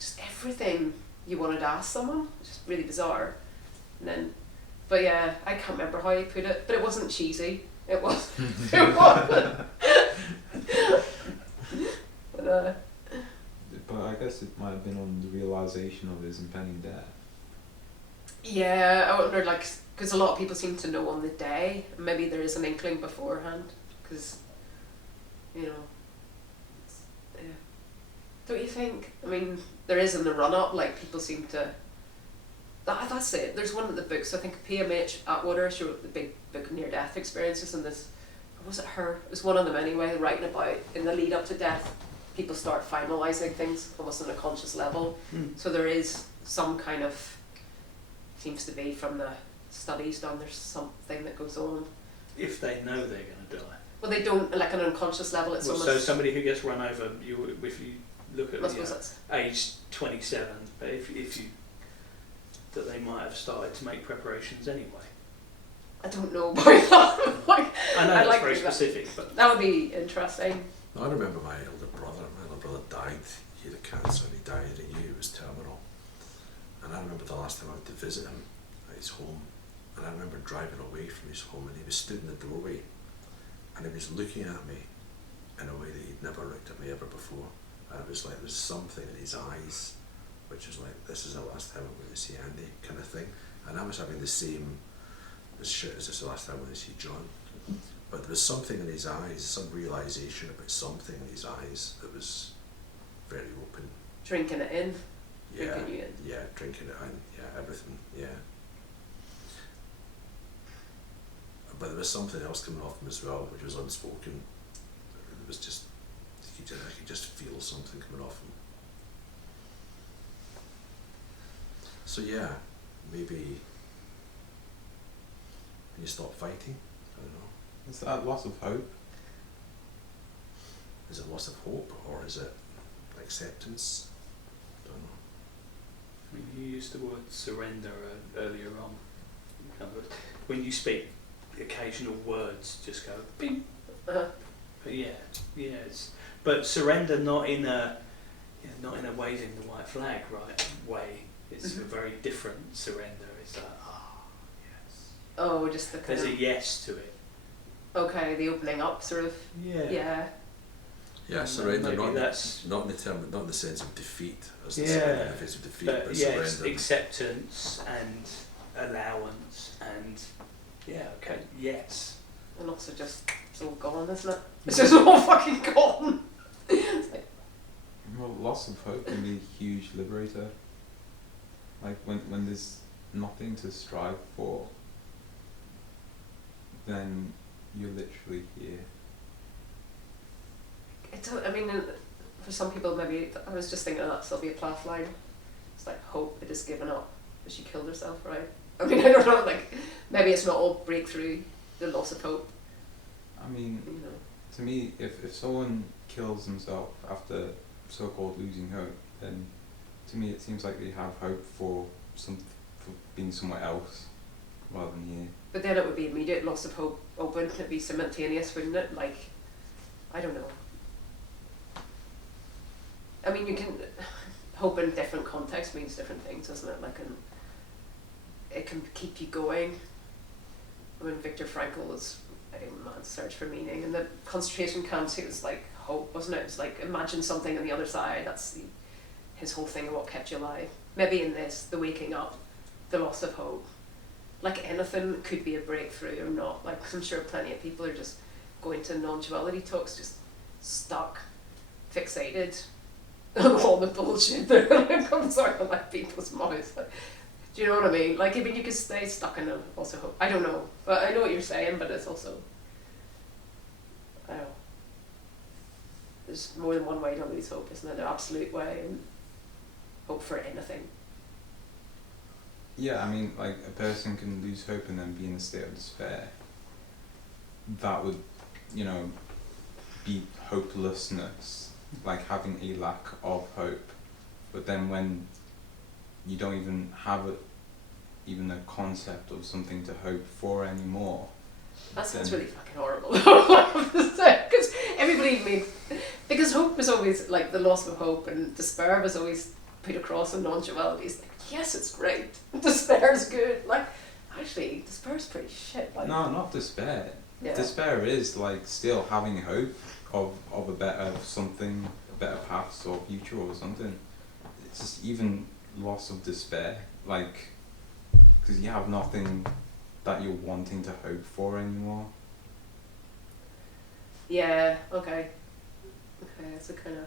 just everything you wanted to ask someone, which is really bizarre. And then, but yeah, I can't remember how he put it, but it wasn't cheesy. It was. It wasn't. But I guess it might have been on the realization of his impending death. Yeah, I wondered, like, because a lot of people seem to know on the day. Maybe there is an inkling beforehand, because, you know, yeah. Don't you think? I mean, there is in the run-up, like, people seem to... That's it. There's one of the books, I think PMH Atwater, she wrote the big book of near-death experiences, and this, or was it her? It was one of them anyway, writing about, in the lead-up to death, people start finalising things almost on a conscious level. So there is some kind of, seems to be from the studies done, there's something that goes on. If they know they're going to die. Well, they don't, like, on an unconscious level, it's Well, almost... so somebody who gets run over, if you look at I suppose that's age 27, but if you that they might have started to make preparations anyway. I don't know about that. Like, I know I'd that's like very to do that. specific, but That would be interesting. I remember my elder brother died. He had cancer and he died. I knew it was terminal. And I remember the last time I went to visit him at his home, and I remember driving away from his home, and he was stood in the doorway, and he was looking at me in a way that he'd never looked at me ever before. And it was like there's something in his eyes, which was like, this is the last time I'm going to see Andy, kind of thing. And I was having the same, as shit, is this the last time I'm going to see John? But there was something in his eyes, some realisation about something in his eyes that was very open. Drinking it in. Yeah, Drinking you in. yeah, drinking it in, yeah, everything, yeah. But there was something else coming off him as well, which was unspoken. It was just, I could just feel something coming off him. So yeah, maybe when you stop fighting, I don't know. Is that loss of hope? Is it loss of hope or is it acceptance? I don't know. I mean, you used the word surrender earlier on. Kind of, when you speak, occasional words just go bing. Uh-huh. But yeah, but surrender not in a waving the white flag way. It's a very different surrender. It's like yes. Oh, just the kind There's of. a yes to it. Okay, the opening up, sort of. Yeah. Yeah. Yeah, And surrender, maybe not that's in the term, not in the sense of defeat, as Yeah. surrender in the face of defeat, but yes, surrender. acceptance and allowance and okay, yes. And also just, it's all gone, isn't it? It's just all fucking gone. It's like, Well, loss of hope can be a huge liberator. Like when there's nothing to strive for, then you're literally here. I mean, for some people, maybe, I was just thinking of that Sylvia Plath line. It's like, hope it is given up, but she killed herself, right? I mean, I don't know, like, maybe it's not all breakthrough, the loss of hope, I mean, you know. to me, if someone kills himself after so-called losing hope, then to me it seems like they have hope for being somewhere else rather than here. But then it would be immediate loss of hope, or wouldn't it be simultaneous, wouldn't it? Like, I don't know. I mean, you can, hope in different contexts means different things, doesn't it? Like, it can keep you going. When Viktor Frankl was, man's search for meaning, and the concentration camps, it was like hope, wasn't it? It was like, imagine something on the other side. That's his whole thing of what kept you alive. Maybe in this, the waking up, the loss of hope. Like anything could be a breakthrough or not. Like, I'm sure plenty of people are just going to non-duality talks, just stuck, fixated on all the bullshit that comes out of like people's mouths. Do you know what I mean? Like, even you could stay stuck in a also hope. I don't know, but I know what you're saying. But it's also, I don't know. There's more than one way to lose hope, isn't there? The absolute way, and hope for anything. Yeah, I mean, like, a person can lose hope and then be in a state of despair. That would, be hopelessness, like having a lack of hope. But then when you don't even have even a concept of something to hope for anymore. That sounds then really fucking horrible. I have to say, because everybody makes, because hope is always like the loss of hope, and despair was always put across in non-duality. It's like, yes, it's great. Despair is good. Like, actually, despair is pretty shit. Like, No, not despair. yeah. Despair is like still having hope of a better something, a better past or future or something. It's just even loss of despair, like, because you have nothing that you're wanting to hope for anymore. Yeah. Okay. Okay. It's a kind of.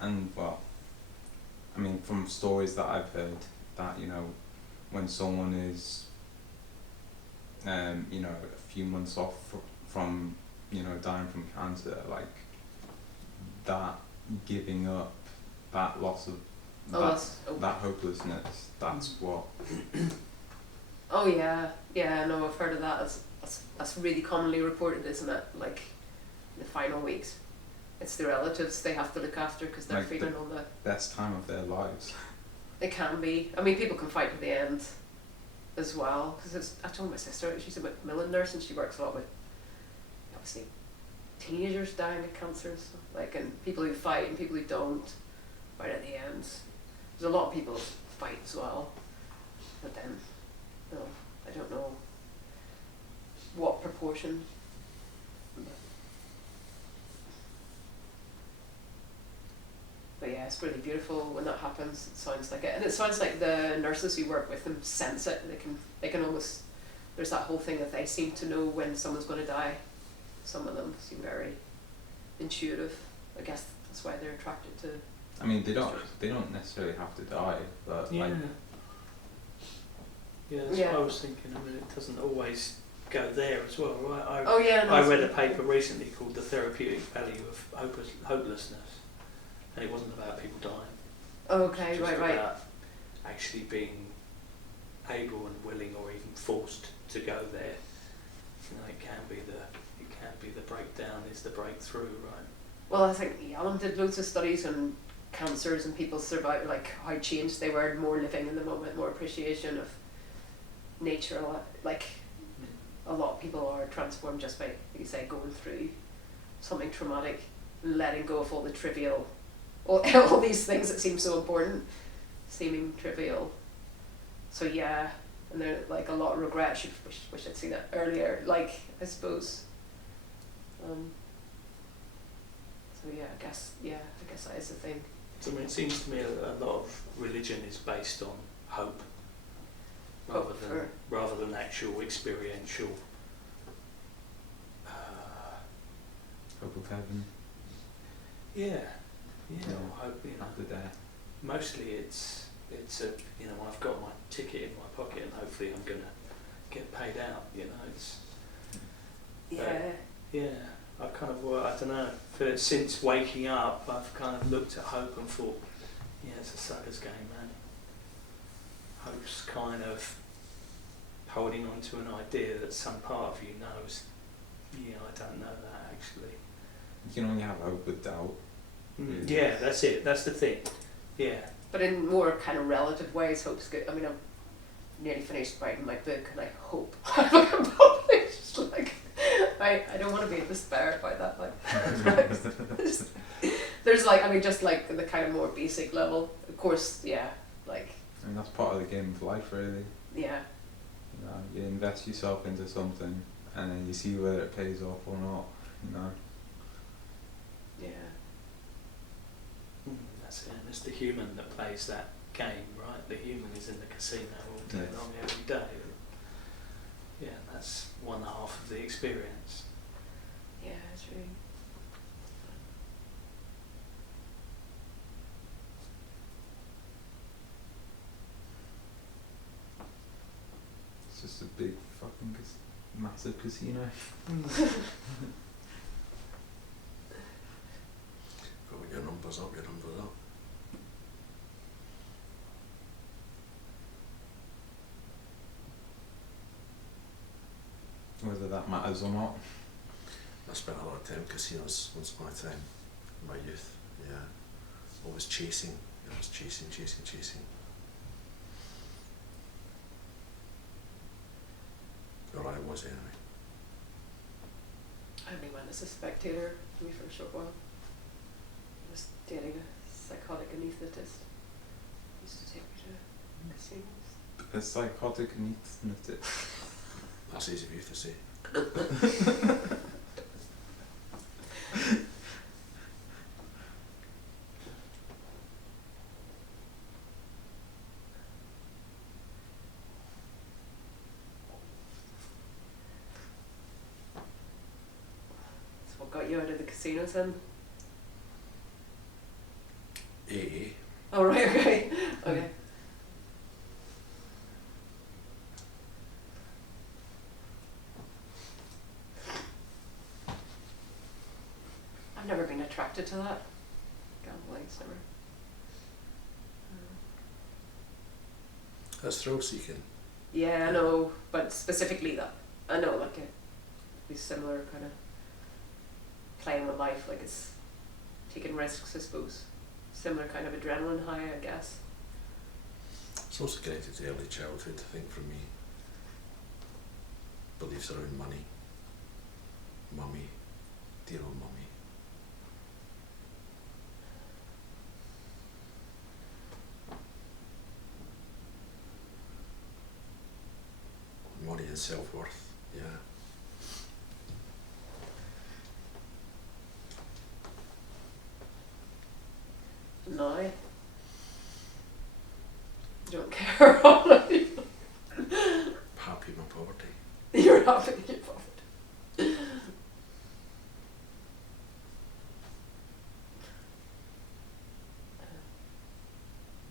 And well, I mean, from stories that I've heard, that when someone is a few months off from dying from cancer, like, that giving up, that loss of Oh, that's that hopelessness, that's what Oh yeah, yeah. No, I've heard of that. That's really commonly reported, isn't it? Like the final weeks, it's the relatives they have to look after because they're Like feeling all the. Best time of their lives. It can be. I mean, people can fight to the end, as well. Because I told my sister she's a Macmillan nurse and she works a lot with, obviously, teenagers dying of cancer and stuff. Like, and people who fight and people who don't. Right at the end, there's a lot of people who fight as well. But then, no, I don't know what proportion. But yeah, it's really beautiful when that happens. It sounds like it, and it sounds like the nurses who work with them sense it. They can almost. There's that whole thing that they seem to know when someone's going to die. Some of them seem very intuitive. I guess that's why they're attracted to. I mean, they don't necessarily have to die, but Yeah. like, Yeah, that's Yeah. what I was thinking. I mean, it doesn't always go there as well, right? Oh yeah. No, I it's read a really- paper recently called The Therapeutic Value of Hopelessness, and it wasn't about people dying. Okay, It was just right. about actually being able and willing, or even forced to go there. You know, it can be the breakdown is the breakthrough, right? Well, I think Alan did loads of studies on cancers and people's survival, like how changed they were, more living in the moment, more appreciation of nature. Like a lot of people are transformed just by, like you say, going through something traumatic, letting go of all the trivial, all these things that seem so important, seeming trivial. So yeah, and there like a lot of regret. Wish I'd seen it earlier. Like I suppose. So yeah, I guess that is the thing. So I mean, it seems to me a lot of religion is based on hope, Hope rather than actual experiential. hope of heaven Yeah, Yeah. or hope. You know, after death. mostly it's a I've got my ticket in my pocket and hopefully I'm gonna get paid out. You know, it's Yeah. yeah. I've kind of I don't know. Since waking up, I've kind of looked at hope and thought, yeah, it's a sucker's game, man. Hope's kind of holding on to an idea that some part of you knows. Yeah, I don't know that actually. You can only have hope with doubt. Mm. Yeah, that's it. That's the thing. Yeah. But in more kind of relative ways, hope's good. I mean, I'm nearly finished writing my book, and I hope I'm published. Like, I don't want to be in despair about that. Like, there's like, I mean, just like the kind of more basic level. Of course, yeah. Like, I mean, that's part of the game of life, really. yeah. You know, you invest yourself into something, and then you see whether it pays off or not. You know. Yeah. That's it. It's the human that plays that game, right? The human is in the casino all day Yeah. long, every day. Yeah, that's one half of the experience. Yeah, it's really. It's just a big fucking massive casino. But when your numbers up, your numbers up. Whether that matters or not. I spent a lot of time in casinos once upon a time in my youth. Yeah, always chasing. I was chasing. Or I was anyway. I only went as a spectator maybe for a short while. I was dating a psychotic anaesthetist. He used to take me to casinos. A psychotic anaesthetist. That's easy for you to say. So what got you out of the casinos then? AA. Oh right, okay. Okay. I've never been attracted to that. Gambling's never. That's thrill seeking. Yeah, I know, but specifically that, I know, like, it'd be similar kind of playing with life, like it's taking risks, I suppose. Similar kind of adrenaline high, I guess. It's also connected to early childhood, I think, for me. Beliefs around money, mummy, dear old mummy. Money and self-worth, yeah. Now, I don't care all of you. Happy with my poverty. You're happy in your poverty.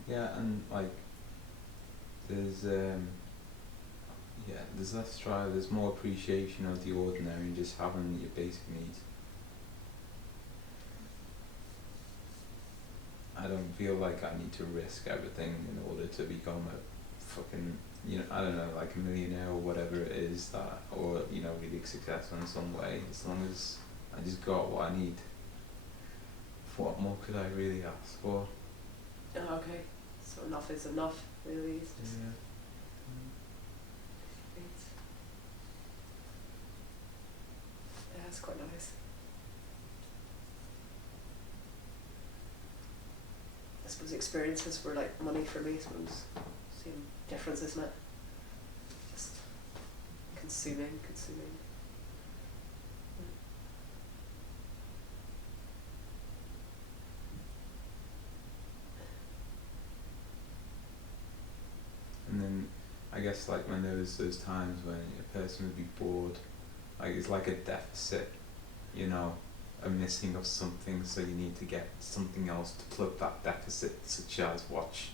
Yeah, and like there's there's less strive, there's more appreciation of the ordinary and just having your basic needs. I don't feel like I need to risk everything in order to become a fucking, I don't know, like a millionaire or whatever it is that, or, really successful in some way, as long as I just got what I need. What more could I really ask for? Oh, okay, so enough is enough, really. It's just Yeah. yeah, it's quite nice. I suppose experiences were like money for me, I suppose. Same difference, isn't it? Just consuming. And then I guess like when there was those times when a person would be bored, like it's like a deficit, a missing of something, so you need to get something else to plug that deficit, such as watch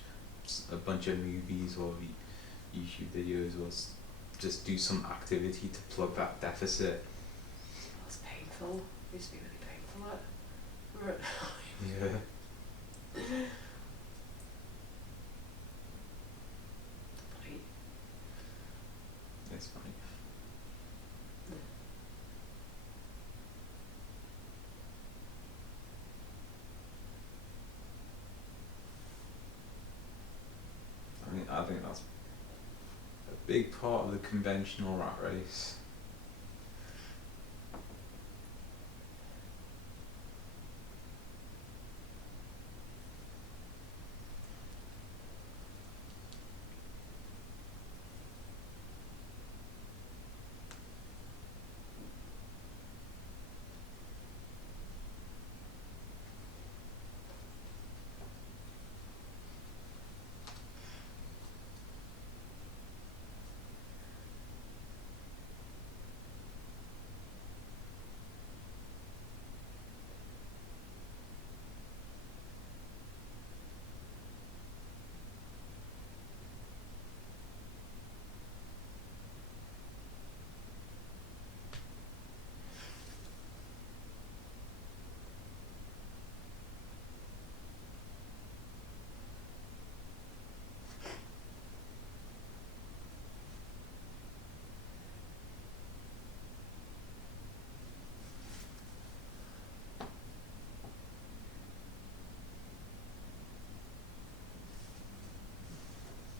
a bunch of movies or YouTube videos, or just do some activity to plug that deficit. It's painful. It used to be really painful. Yeah. Funny. It's funny. I think that's a big part of the conventional rat race.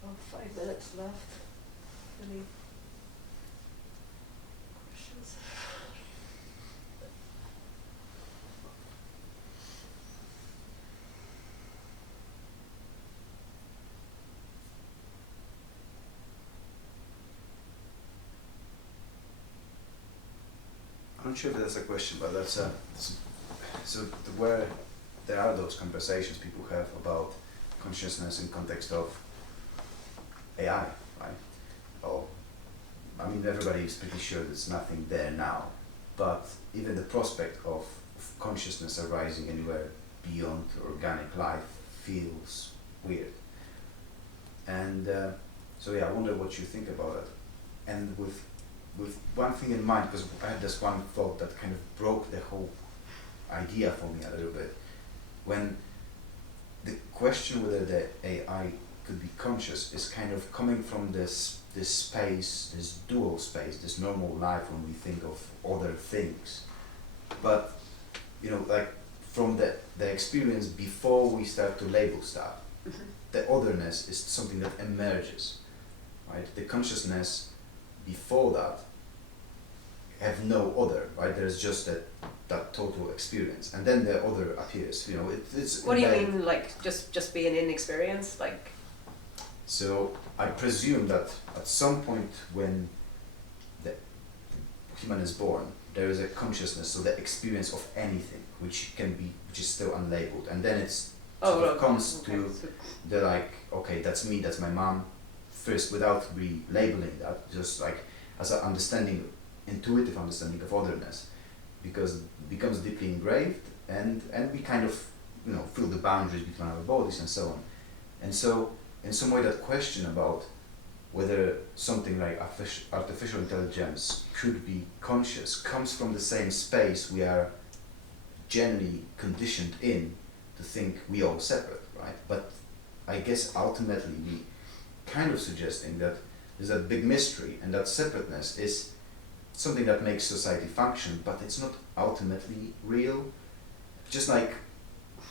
Oh, 5 minutes left. Any questions? I'm not sure if that's a question, but that's where there are those conversations people have about consciousness in context of AI, right? Oh, I mean, everybody is pretty sure there's nothing there now, but even the prospect of consciousness arising anywhere beyond organic life feels weird. And so yeah, I wonder what you think about it. And with one thing in mind, because I had this one thought that kind of broke the whole idea for me a little bit. When the question whether the AI could be conscious is kind of coming from this space, this dual space, this normal life when we think of other things. But you know, like from the experience before we start to label stuff, the otherness is something that emerges, right? The consciousness before that have no other, right? There's just that total experience, and then the other appears. You know, it's. What do you mean, like just being in experience, like? So I presume that at some point when the human is born, there is a consciousness, so the experience of anything, which is still unlabeled, and then it's comes to the like, okay, that's me, that's my mom, first without relabeling that, just like as an understanding, intuitive understanding of otherness, because it becomes deeply engraved, and we kind of, you know, feel the boundaries between our bodies and so on. And so in some way that question about whether something like artificial intelligence could be conscious comes from the same space we are generally conditioned in to think we all separate, right? But I guess ultimately we kind of suggesting that there's a big mystery, and that separateness is something that makes society function, but it's not ultimately real. Just like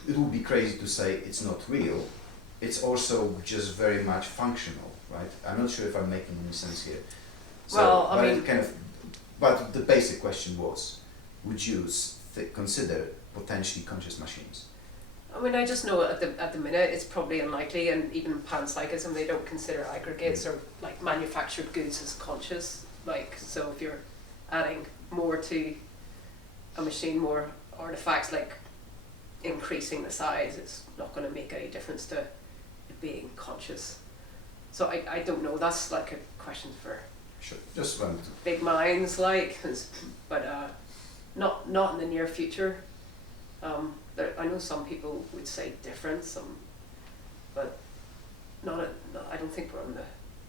it would be crazy to say it's not real, it's also just very much functional, right? I'm not sure if I'm making any sense here. So, Well, I mean, but the basic question was, would you consider potentially conscious machines? I mean, I just know at the minute it's probably unlikely, and even panpsychism, they don't consider aggregates or like manufactured goods as conscious. Like, so if you're adding more to a machine, more artifacts, like increasing the size, it's not going to make any difference to it being conscious. So I don't know. That's like a question for Sure. Just wanted to. big minds, like, but not in the near future. I know some people would say different, but I don't think we're on the.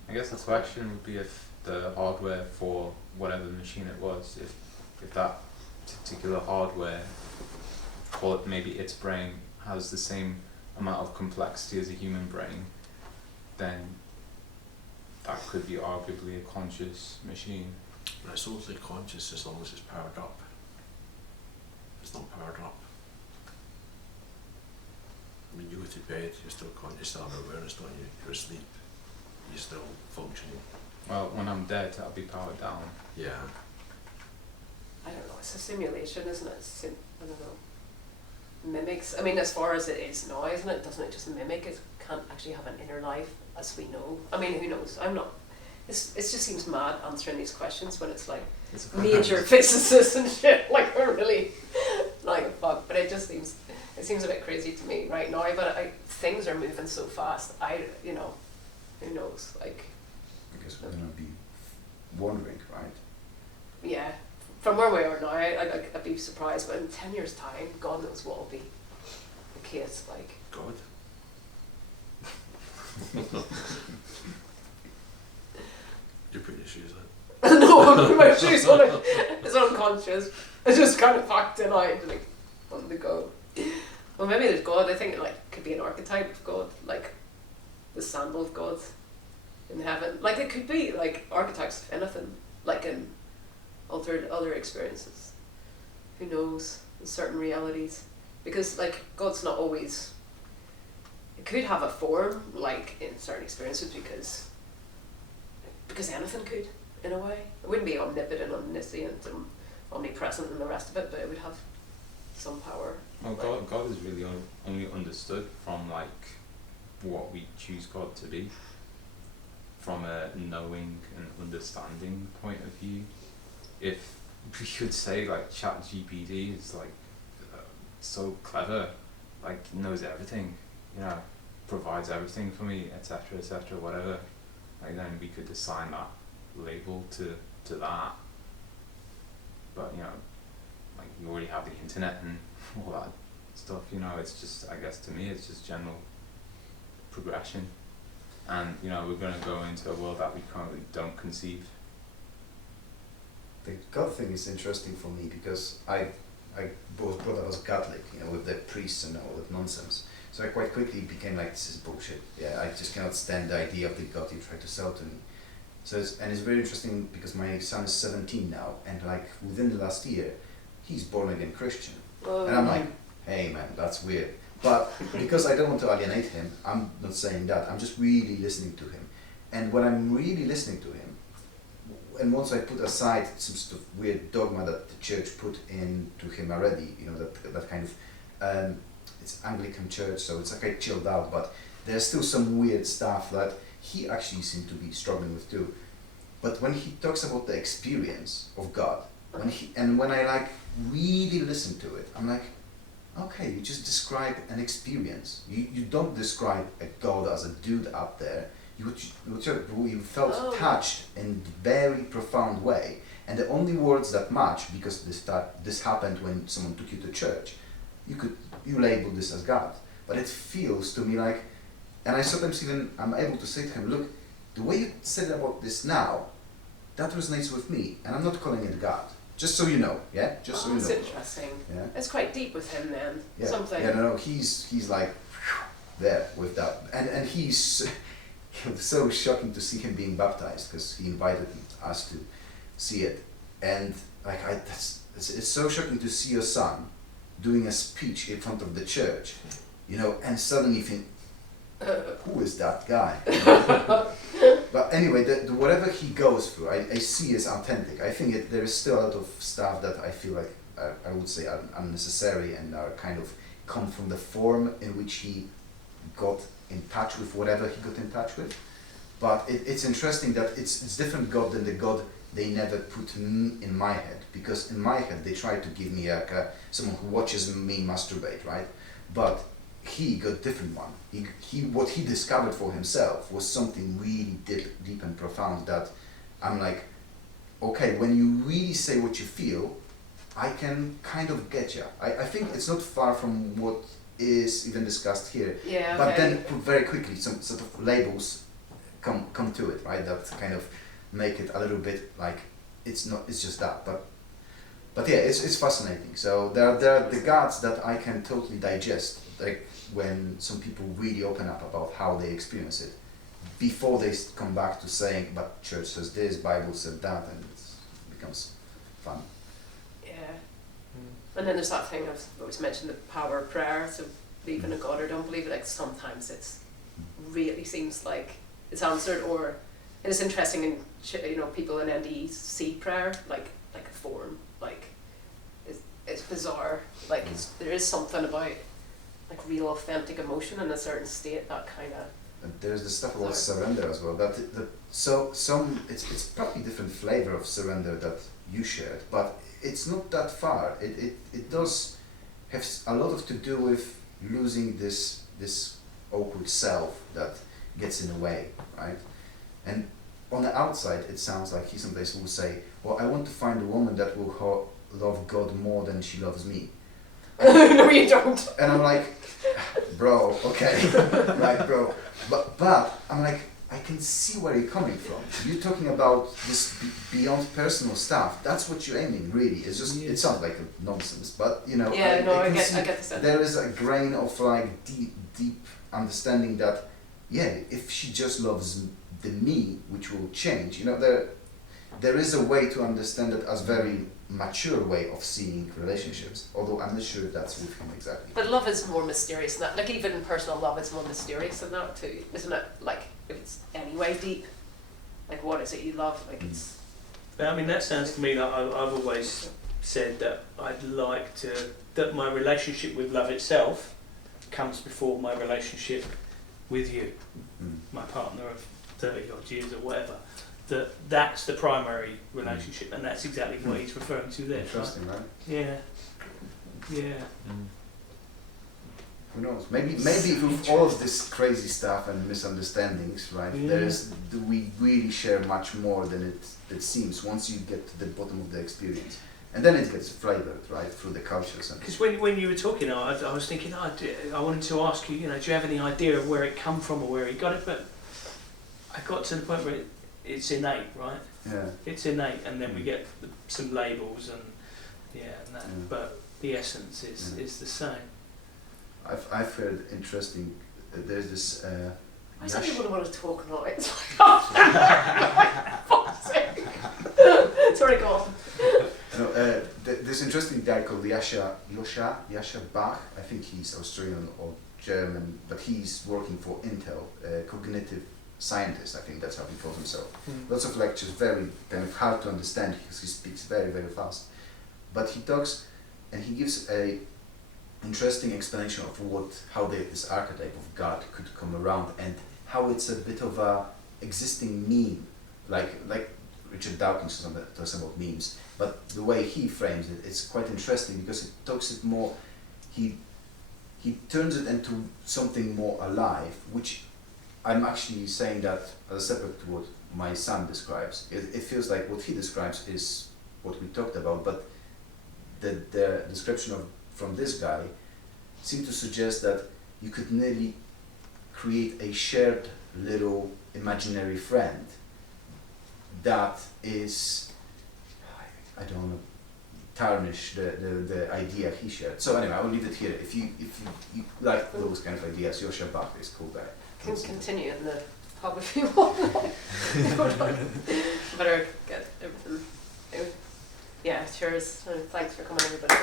I guess the question would be if the hardware for whatever machine it was, if that particular hardware, call it maybe its brain, has the same amount of complexity as a human brain, then that could be arguably a conscious machine. And it's only conscious as long as it's powered up. If it's not powered up, I mean, you go to bed, you're still conscious, you still have awareness, don't you? You're asleep, you're still functioning. Well, when I'm dead, I'll be powered down. Yeah. I don't know. It's a simulation, isn't it? I don't know. Mimics. I mean, as far as it is now, isn't it? Doesn't it just mimic? It can't actually have an inner life, as we know. I mean, who knows? I'm not. It just seems mad answering these questions when it's like major physicists and shit. Like, we're really like fuck. But it just seems. It seems a bit crazy to me right now. But things are moving so fast. Who knows? Like. I guess we're gonna be wondering, right? Yeah. From where we are now, I'd be surprised, but in 10 years' time, God knows what will be the case, like. God. You're putting your shoes on. No, I'm putting my shoes on. It's unconscious. It's just kind of packed in out, like, on the go. Well, maybe there's God. I think it could be an archetype of God, like the sandal of God in heaven. Like, it could be like archetypes of anything, like in other experiences. Who knows? In certain realities, because like God's not always. It could have a form, like in certain experiences, because anything could, in a way. It wouldn't be omnipotent, omniscient, and omnipresent, and the rest of it, but it would have some power. Well, God is really only understood from like what we choose God to be, from a knowing and understanding point of view. If we could say like ChatGPT is like so clever, like knows everything, you know, provides everything for me, etc., whatever, like then we could assign that label to that. But you know, like you already have the internet and all that stuff, you know, it's just, I guess to me it's just general progression, and you know, we're going to go into a world that we currently don't conceive. The God thing is interesting for me because I was brought up as Catholic, you know, with the priests and all that nonsense. So I quite quickly became like, this is bullshit. Yeah, I just cannot stand the idea of the God you try to sell to me. So it's very interesting because my son is 17 now, and like within the last year, he's born again Christian. And I'm like, hey man, that's weird. But because I don't want to alienate him, I'm not saying that. I'm just really listening to him. And when I'm really listening to him, and once I put aside some sort of weird dogma that the church put into him already, you know, that kind of, it's Anglican church, so it's okay, chilled out, but there's still some weird stuff that he actually seemed to be struggling with too. But when he talks about the experience of God, when I like really listen to it, I'm like, okay, you just describe an experience. You don't describe a God as a dude up there. You felt touched in a very profound way. And the only words that match, because this happened when someone took you to church, you label this as God. But it feels to me like, and I sometimes even, I'm able to say to him, look, the way you said about this now, that resonates with me, and I'm not calling it God. Just so you know, yeah? Just so you know. That's interesting. Yeah? It's quite deep with him then. Yeah. Something. Yeah, no, he's like, there with that. And he's, it was so shocking to see him being baptized, because he invited us to see it. And like, it's so shocking to see your son doing a speech in front of the church, you know, and suddenly you think, who is that guy? But anyway, whatever he goes through, I see is authentic. I think there is still a lot of stuff that I feel like I would say are unnecessary and are kind of come from the form in which he got in touch with whatever he got in touch with. But it's interesting that it's different God than the God they never put in my head, because in my head they try to give me someone who watches me masturbate, right? But he got a different one. What he discovered for himself was something really deep and profound that I'm like, okay, when you really say what you feel, I can kind of get you. I think it's not far from what is even discussed here. Yeah, but okay. then very quickly some sort of labels come to it, right? That kind of make it a little bit like it's just that. But yeah, it's fascinating. So there are the gods that I can totally digest, like when some people really open up about how they experience it, before they come back to saying, but church says this, Bible said that, and it becomes fun. Yeah. And then there's that thing I've always mentioned, the power of prayer. So believe in a God or don't believe it, like sometimes it's really seems like it's answered, or and it's interesting in people in NDEs see prayer like a form, like it's bizarre, like there is something about like real authentic emotion in a certain state that kind of. And there's the stuff about surrender as well. It's probably different flavor of surrender that you shared, but it's not that far. It does have a lot to do with losing this awkward self that gets in the way, right? And on the outside, it sounds like he sometimes will say, "Well, I want to find a woman that will love God more than she loves me." No, you don't. And I'm like, bro, okay, right, bro. But I'm like, I can see where you're coming from. You're talking about this beyond personal stuff. That's what you're aiming, really. It's just, it sounds like a nonsense, but you know, I get the sense. there is a grain of like deep understanding that, yeah, if she just loves the me, which will change, you know, there is a way to understand it as very mature way of seeing relationships, although I'm not sure if that's with him exactly. But love is more mysterious than that. Like even personal love is more mysterious than that too, isn't it? Like if it's anyway deep, like what is it you love? Like it's. But I mean, that sounds to me like I've always said that I'd like that my relationship with love itself comes before my relationship with you, my partner of 30 odd years or whatever. That's the primary relationship, and that's exactly what he's referring to there. Interesting, right? Yeah. Who knows? Maybe with all of this crazy stuff and misunderstandings, right? Yeah. We really share much more than it seems once you get to the bottom of the experience, and then it gets flavored, right, through the cultures. Because when you were talking, I was thinking, I wanted to ask you, do you have any idea of where it come from or where he got it? But I got to the point where it's innate, right? Yeah. It's innate, and then we get some labels and that. But the essence is the same. I've heard interesting. There's this. Why does everyone want to talk now? It's like, fuck's sake. Sorry, go on. No, there's an interesting guy called Yasha Bach. I think he's Australian or German, but he's working for Intel, cognitive scientist. I think that's how he calls himself. Lots of lectures, very kind of hard to understand because he speaks very, very fast. But he talks and he gives a interesting explanation of how this archetype of God could come around and how it's a bit of a existing meme, like Richard Dawkins talks about memes. But the way he frames it, it's quite interesting because it talks it more. He turns it into something more alive, which I'm actually saying that as separate to what my son describes. It feels like what he describes is what we talked about, but the description from this guy seemed to suggest that you could nearly create a shared little imaginary friend that is, I don't want to tarnish the idea he shared. So anyway, I will leave it here. If you like those kind of ideas, Yasha Bach is a cool guy. Can continue in the pub if you want. Better get everything. Yeah, cheers. And thanks for coming, everybody.